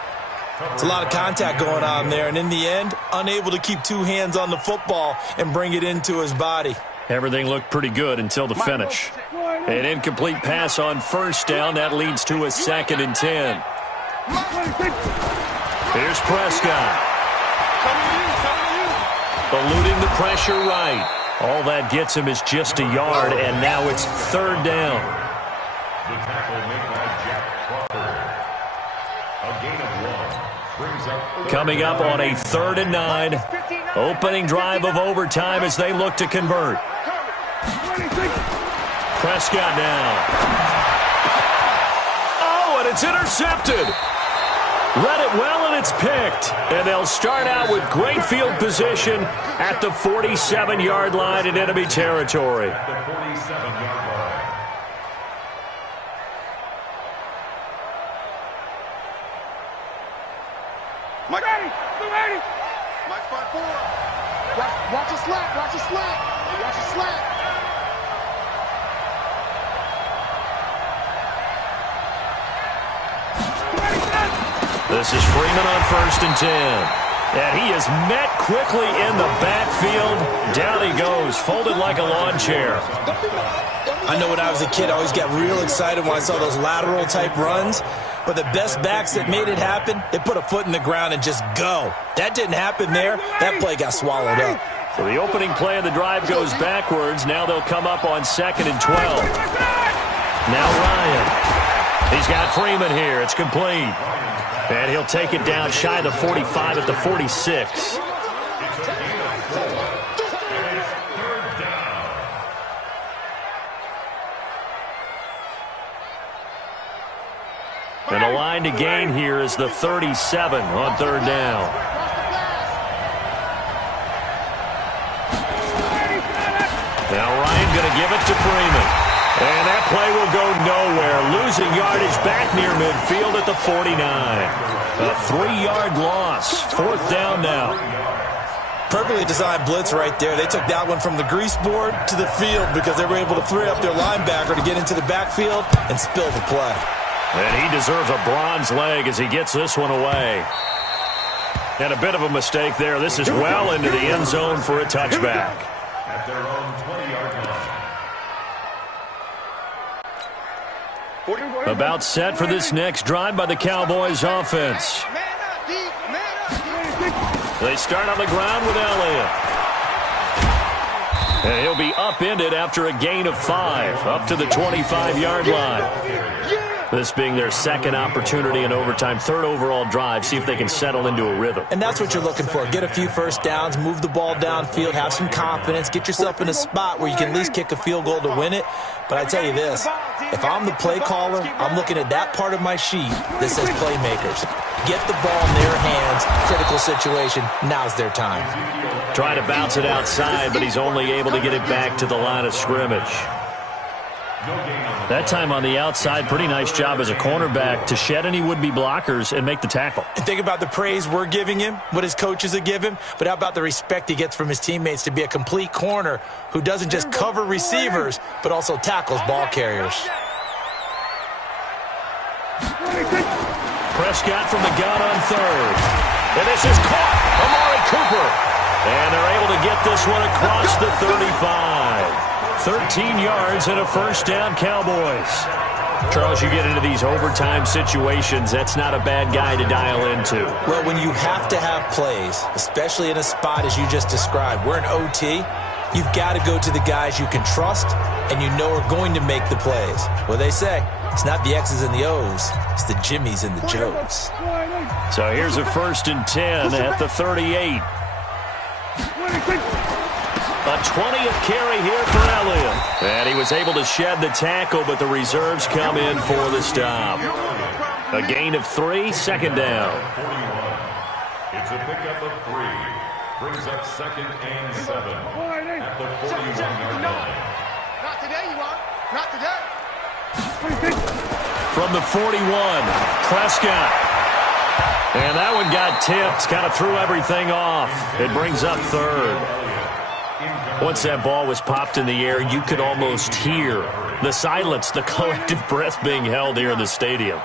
It's a lot of contact going on there, and in the end, unable to keep two hands on the football and bring it into his body. Everything looked pretty good until the finish. An incomplete pass on first down. That leads to a 2nd and 10. Here's Prescott. Eluding the pressure right. All that gets him is just a yard, and now it's third down. The tackle made by Jack Crawford. A gain of 1. Coming up on a 3rd and 9. Opening drive of overtime as they look to convert. Prescott now. Oh, and it's intercepted. Read it well, and it's picked. And they'll start out with great field position at the 47-yard line in enemy territory. The 47-yard line. Mike, Mike 5-4. Watch your slap. Watch your slap. Watch your slap. This is Freeman on 1st and 10. And he is met quickly in the backfield. Down he goes, folded like a lawn chair. I know when I was a kid, I always got real excited when I saw those lateral-type runs. But the best backs that made it happen, they put a foot in the ground and just go. That didn't happen there. That play got swallowed up. So the opening play of the drive goes backwards. Now they'll come up on 2nd and 12. Now Ryan. He's got Freeman here. It's complete. And he'll take it down shy of the 45 at the 46. And the line to gain here is the 37 on 3rd down. Now Ryan going to give it to Freeman. And that play will go nowhere. Losing yardage back near midfield at the 49. A 3-yard loss. 4th down now. Perfectly designed blitz right there. They took that one from the grease board to the field because they were able to free up their linebacker to get into the backfield and spill the play. And he deserves a bronze leg as he gets this one away. And a bit of a mistake there. This is well into the end zone for a touchback. At their own 20-yard line. About set for this next drive by the Cowboys offense. They start on the ground with Elliott. And he'll be upended after a gain of 5, up to the 25-yard line. This being their 2nd opportunity in overtime, 3rd overall drive. See if they can settle into a rhythm. And that's what you're looking for. Get a few first downs, move the ball downfield, have some confidence, get yourself in a spot where you can at least kick a field goal to win it. But I tell you this, if I'm the play caller, I'm looking at that part of my sheet that says playmakers. Get the ball in their hands, critical situation, now's their time. Trying to bounce it outside, but he's only able to get it back to the line of scrimmage. That time on the outside, pretty nice job as a cornerback to shed any would-be blockers and make the tackle. And think about the praise we're giving him, what his coaches have given him, but how about the respect he gets from his teammates to be a complete corner who doesn't just cover receivers, but also tackles ball carriers. Prescott from the gun on 3rd. And this is caught. Amari Cooper. And they're able to get this one across the 35. 13 yards and a 1st down, Cowboys. Charles, you get into these overtime situations, that's not a bad guy to dial into. Well, when you have to have plays, especially in a spot as you just described, we're in OT, you've got to go to the guys you can trust and you know are going to make the plays. Well, they say, it's not the X's and the O's, it's the Jimmies and the Joes. So here's a 1st and 10 at the 38. A 20th carry here for Elliott. And he was able to shed the tackle, but the reserves come in for the stop. A gain of 3, 2nd down. It's a pickup of 3. Brings up 2nd and 7 at the 41-yard line. Not today, you are. Not today. From the 41, Prescott. And that one got tipped, kind of threw everything off. It brings up 3rd. Once that ball was popped in the air, you could almost hear the silence, the collective breath being held here in the stadium.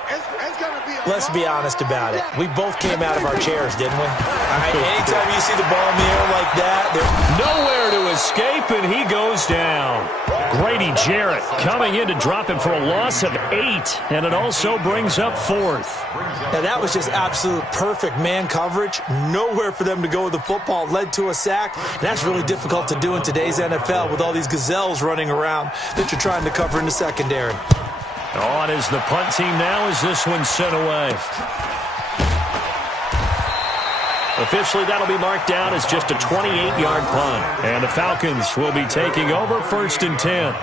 Let's be honest about it. We both came out of our chairs, didn't we? All right, anytime you see the ball in the air like that, nowhere to escape, and he goes down. Grady Jarrett coming in to drop him for a loss of 8, and it also brings up 4th. Now, that was just absolute perfect man coverage. Nowhere for them to go with the football. Led to a sack. And that's really difficult to do in today's NFL with all these gazelles running around that you're trying to cover in the secondary. On is the punt team now as this one's sent away. Officially, that'll be marked down as just a 28-yard punt. And the Falcons will be taking over 1st and 10.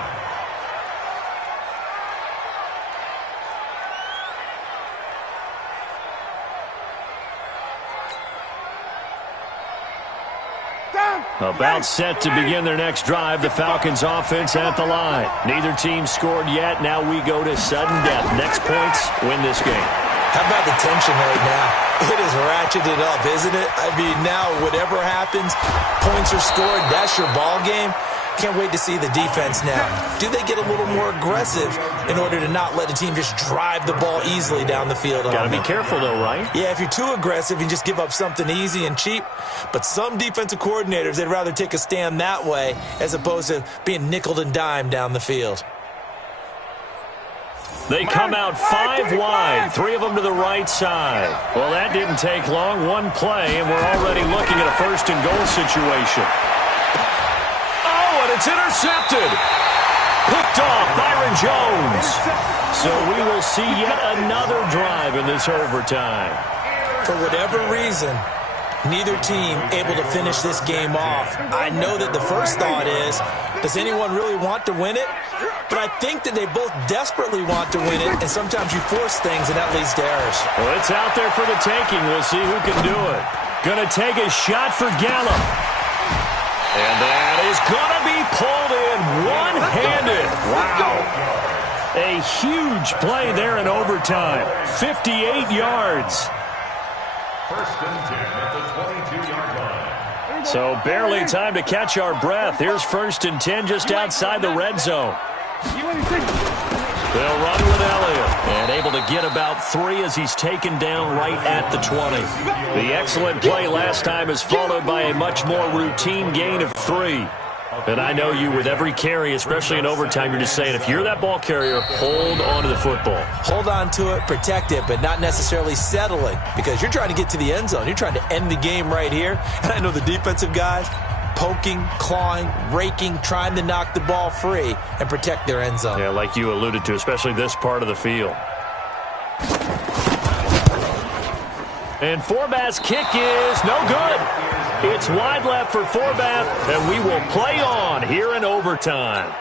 About set to begin their next drive, the Falcons offense at the line. Neither team scored yet. Now we go to sudden death. Next points win this game. How about the tension right now? It is ratcheted up, isn't it? I mean, now whatever happens, points are scored, that's your ball game. Can't wait to see the defense now. Do they get a little more aggressive in order to not let the team just drive the ball easily down the field? Got to be careful, though, right? Yeah, if you're too aggressive, you just give up something easy and cheap. But some defensive coordinators, they'd rather take a stand that way as opposed to being nickeled and dimed down the field. They come out 5 wide, 3 of them to the right side. Well, that didn't take long. One play, and we're already looking at a 1st and goal situation. It's intercepted. Picked off Byron Jones. So we will see yet another drive in this overtime. For whatever reason, neither team able to finish this game off. I know that the first thought is, does anyone really want to win it? But I think that they both desperately want to win it, and sometimes you force things, and that leads to errors. Well, it's out there for the taking. We'll see who can do it. Gonna take a shot for Gallup. And that is going to be pulled in one-handed. Wow. A huge play there in overtime. 58 yards. 1st and 10 at the 22-yard line. So barely time to catch our breath. Here's 1st and 10 just outside the red zone. They'll run with Elliott, and able to get about 3 as he's taken down right at the 20. The excellent play last time is followed by a much more routine gain of 3. And I know you, with every carry, especially in overtime, you're just saying, if you're that ball carrier, hold on to the football. Hold on to it, protect it, but not necessarily settling, because you're trying to get to the end zone. You're trying to end the game right here. And I know the defensive guys, poking, clawing, raking, trying to knock the ball free and protect their end zone. Yeah, like you alluded to, especially this part of the field. And Forbath's kick is no good. It's wide left for Forbath, and we will play on here in overtime.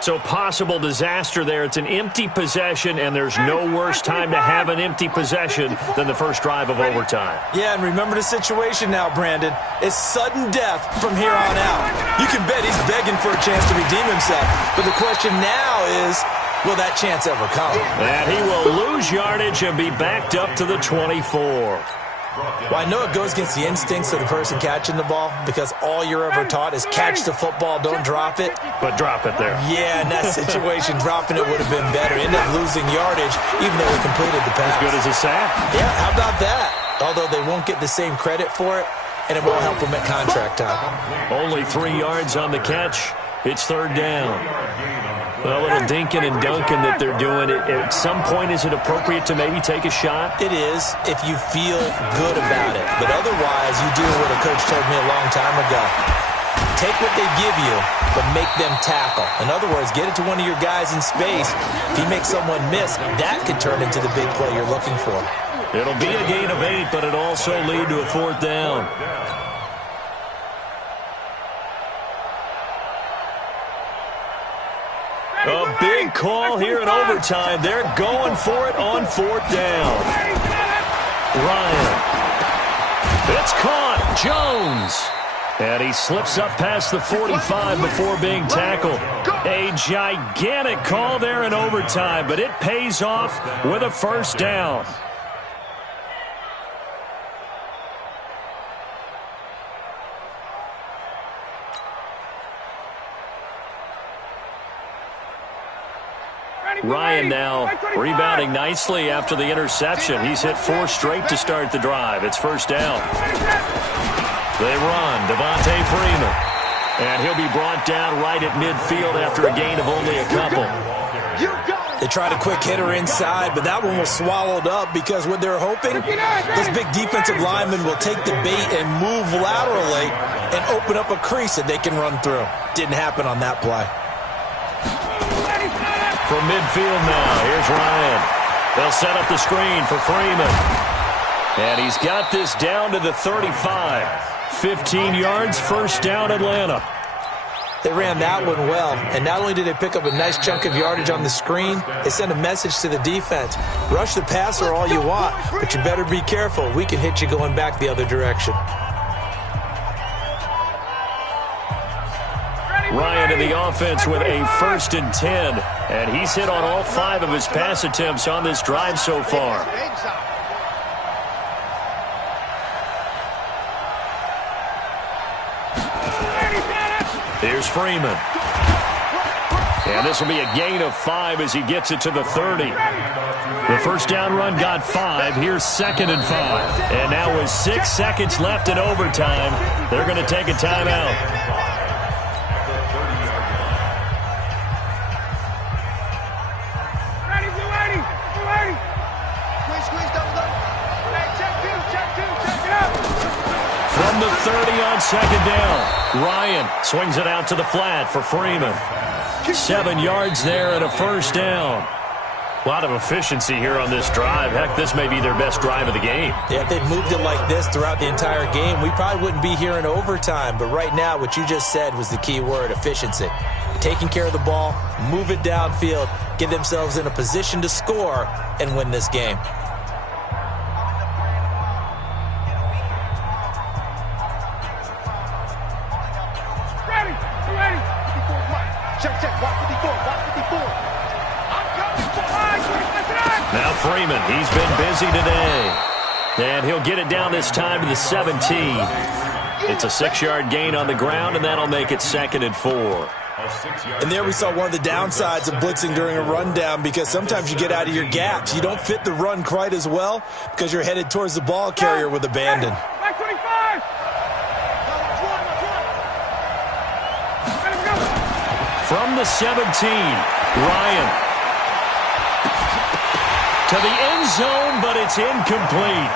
So possible disaster there. It's an empty possession, and there's no worse time to have an empty possession than the first drive of overtime. Yeah, and remember the situation now, Brandon. It's sudden death from here on out. You can bet he's begging for a chance to redeem himself. But the question now is, will that chance ever come? And he will lose yardage and be backed up to the 24. Well, I know it goes against the instincts of the person catching the ball, because all you're ever taught is catch the football, don't drop it. But drop it there. Yeah, in that situation, dropping it would have been better. End up losing yardage, even though we completed the pass. As good as a sack. Yeah, how about that? Although they won't get the same credit for it, and it won't help them at contract time. Only 3 yards on the catch. It's 3rd down. A little dinking and dunking that they're doing. At some point, is it appropriate to maybe take a shot? It is, if you feel good about it. But otherwise, you do what a coach told me a long time ago. Take what they give you, but make them tackle. In other words, get it to one of your guys in space. If you make someone miss, that could turn into the big play you're looking for. It'll be a gain of 8, but it'll also lead to a 4th down. A big call here in overtime. They're going for it on 4th down. Ryan. It's caught. Jones. And he slips up past the 45 before being tackled. A gigantic call there in overtime, but it pays off with a 1st down. Ryan now rebounding nicely after the interception. He's hit 4 straight to start the drive. It's 1st down. They run. Devontae Freeman. And he'll be brought down right at midfield after a gain of only a couple. They tried a quick hitter inside, but that one was swallowed up because what they're hoping, this big defensive lineman will take the bait and move laterally and open up a crease that they can run through. Didn't happen on that play. From midfield now, here's Ryan. They'll set up the screen for Freeman. And he's got this down to the 35. 15 yards, first down, Atlanta. They ran that one well, and not only did they pick up a nice chunk of yardage on the screen, they sent a message to the defense. Rush the passer all you want, but you better be careful. We can hit you going back the other direction. Ryan in the offense with a 1st and 10, and he's hit on all 5 of his pass attempts on this drive so far. Here's Freeman. And this will be a gain of 5 as he gets it to the 30. The first down run got 5. Here's 2nd and 5. And now with 6 seconds left in overtime, they're going to take a timeout. From the 30 on 2nd down, Ryan swings it out to the flat for Freeman. 7 yards there and a first down. A lot of efficiency here on this drive. Heck, this may be their best drive of the game. Yeah, if they'd moved it like this throughout the entire game, we probably wouldn't be here in overtime. But right now, what you just said was the key word, efficiency. Taking care of the ball, move it downfield, get themselves in a position to score and win this game. Now Freeman, he's been busy today. And he'll get it down this time to the 17. It's a 6-yard gain on the ground, and that'll make it 2nd and 4. And there we saw one of the downsides of blitzing during a rundown, because sometimes you get out of your gaps. You don't fit the run quite as well because you're headed towards the ball carrier with abandon. From the 17, Ryan. To the end zone, but it's incomplete.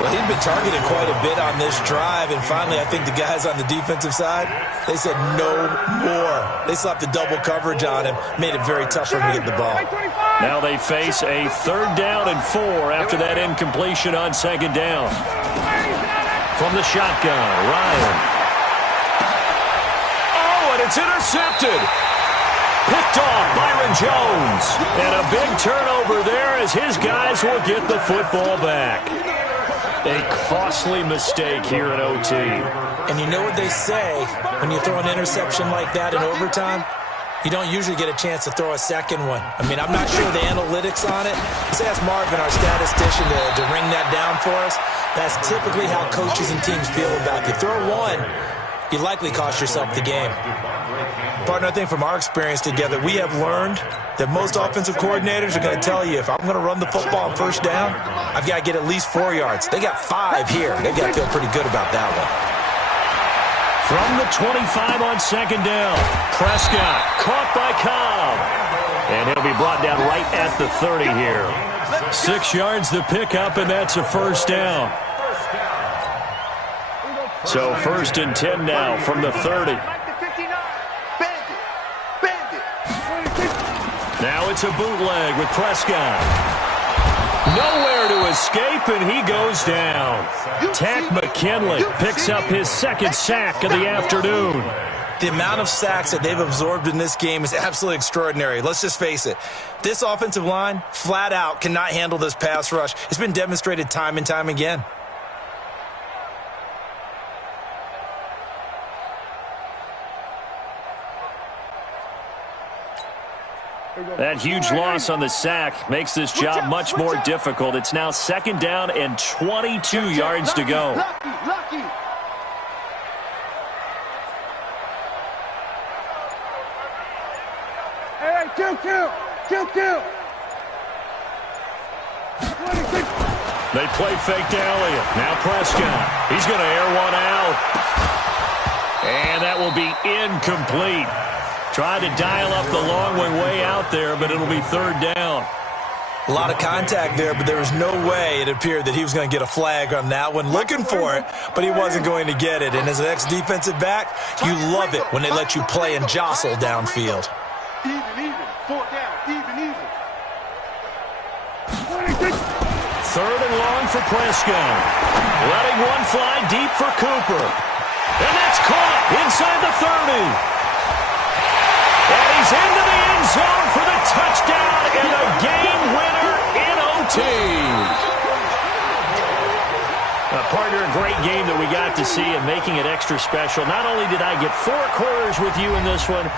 Well, he'd been targeted quite a bit on this drive, and finally I think the guys on the defensive side, they said no more. They slapped the double coverage on him, made it very tough for him to get the ball. Now they face a 3rd down and 4 after that incompletion on 2nd down. From the shotgun, Ryan. Oh, and it's intercepted. Picked off Byron Jones. And a big turnover there as his guys will get the football back. A costly mistake here in OT. And you know what they say, when you throw an interception like that in overtime, you don't usually get a chance to throw a second one. I mean, I'm not sure the analytics on it. Let's ask Marvin, our statistician, to ring that down for us. That's typically how coaches and teams feel about you. Throw one, you likely cost yourself the game. Partner, I think from our experience together, we have learned that most offensive coordinators are going to tell you, if I'm going to run the football on 1st down, I've got to get at least 4 yards. They got 5 here. They've got to feel pretty good about that one. From the 25 on 2nd down, Prescott caught by Cobb. And he'll be brought down right at the 30 here. 6 yards the pickup, and that's a first down. So 1st and 10 now from the 30. Now it's a bootleg with Prescott. Nowhere to escape, and he goes down. Tack McKinley picks up his 2nd sack of the afternoon. The amount of sacks that they've absorbed in this game is absolutely extraordinary. Let's just face it. This offensive line, flat out, cannot handle this pass rush. It's been demonstrated time and time again. That huge loss on the sack makes this job much more difficult. It's now 2nd down and 22 yards to go. Hey, kill. They play fake to Elliott. Now Prescott. He's going to air one out. And that will be incomplete. Tried to dial up the long one way out there, but it'll be 3rd down. A lot of contact there, but there was no way it appeared that he was going to get a flag on that one. Looking for it, but he wasn't going to get it. And as an ex-defensive back, you love it when they let you play and jostle downfield. Even. 4 down. Even. 3rd and long for Prescott. Letting one fly deep for Cooper. And that's caught inside the 30. And he's into the end zone for the touchdown and a game winner in OT. Partner, a great game that we got to see and making it extra special. Not only did I get 4 quarters with you in this one,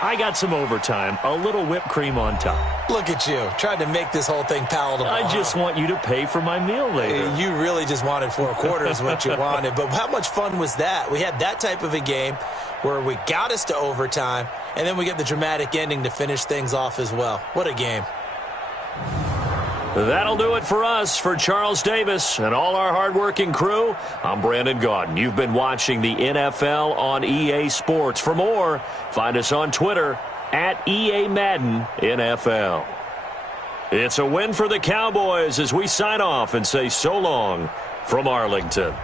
I got some overtime, a little whipped cream on top. Look at you, trying to make this whole thing palatable. I just want you to pay for my meal later. You really just wanted 4 quarters what you wanted. But how much fun was that? We had that type of a game where we got us to overtime, and then we get the dramatic ending to finish things off as well. What a game. That'll do it for us. For Charles Davis and all our hardworking crew, I'm Brandon Gaudin. You've been watching the NFL on EA Sports. For more, find us on Twitter at EA Madden NFL. It's a win for the Cowboys as we sign off and say so long from Arlington.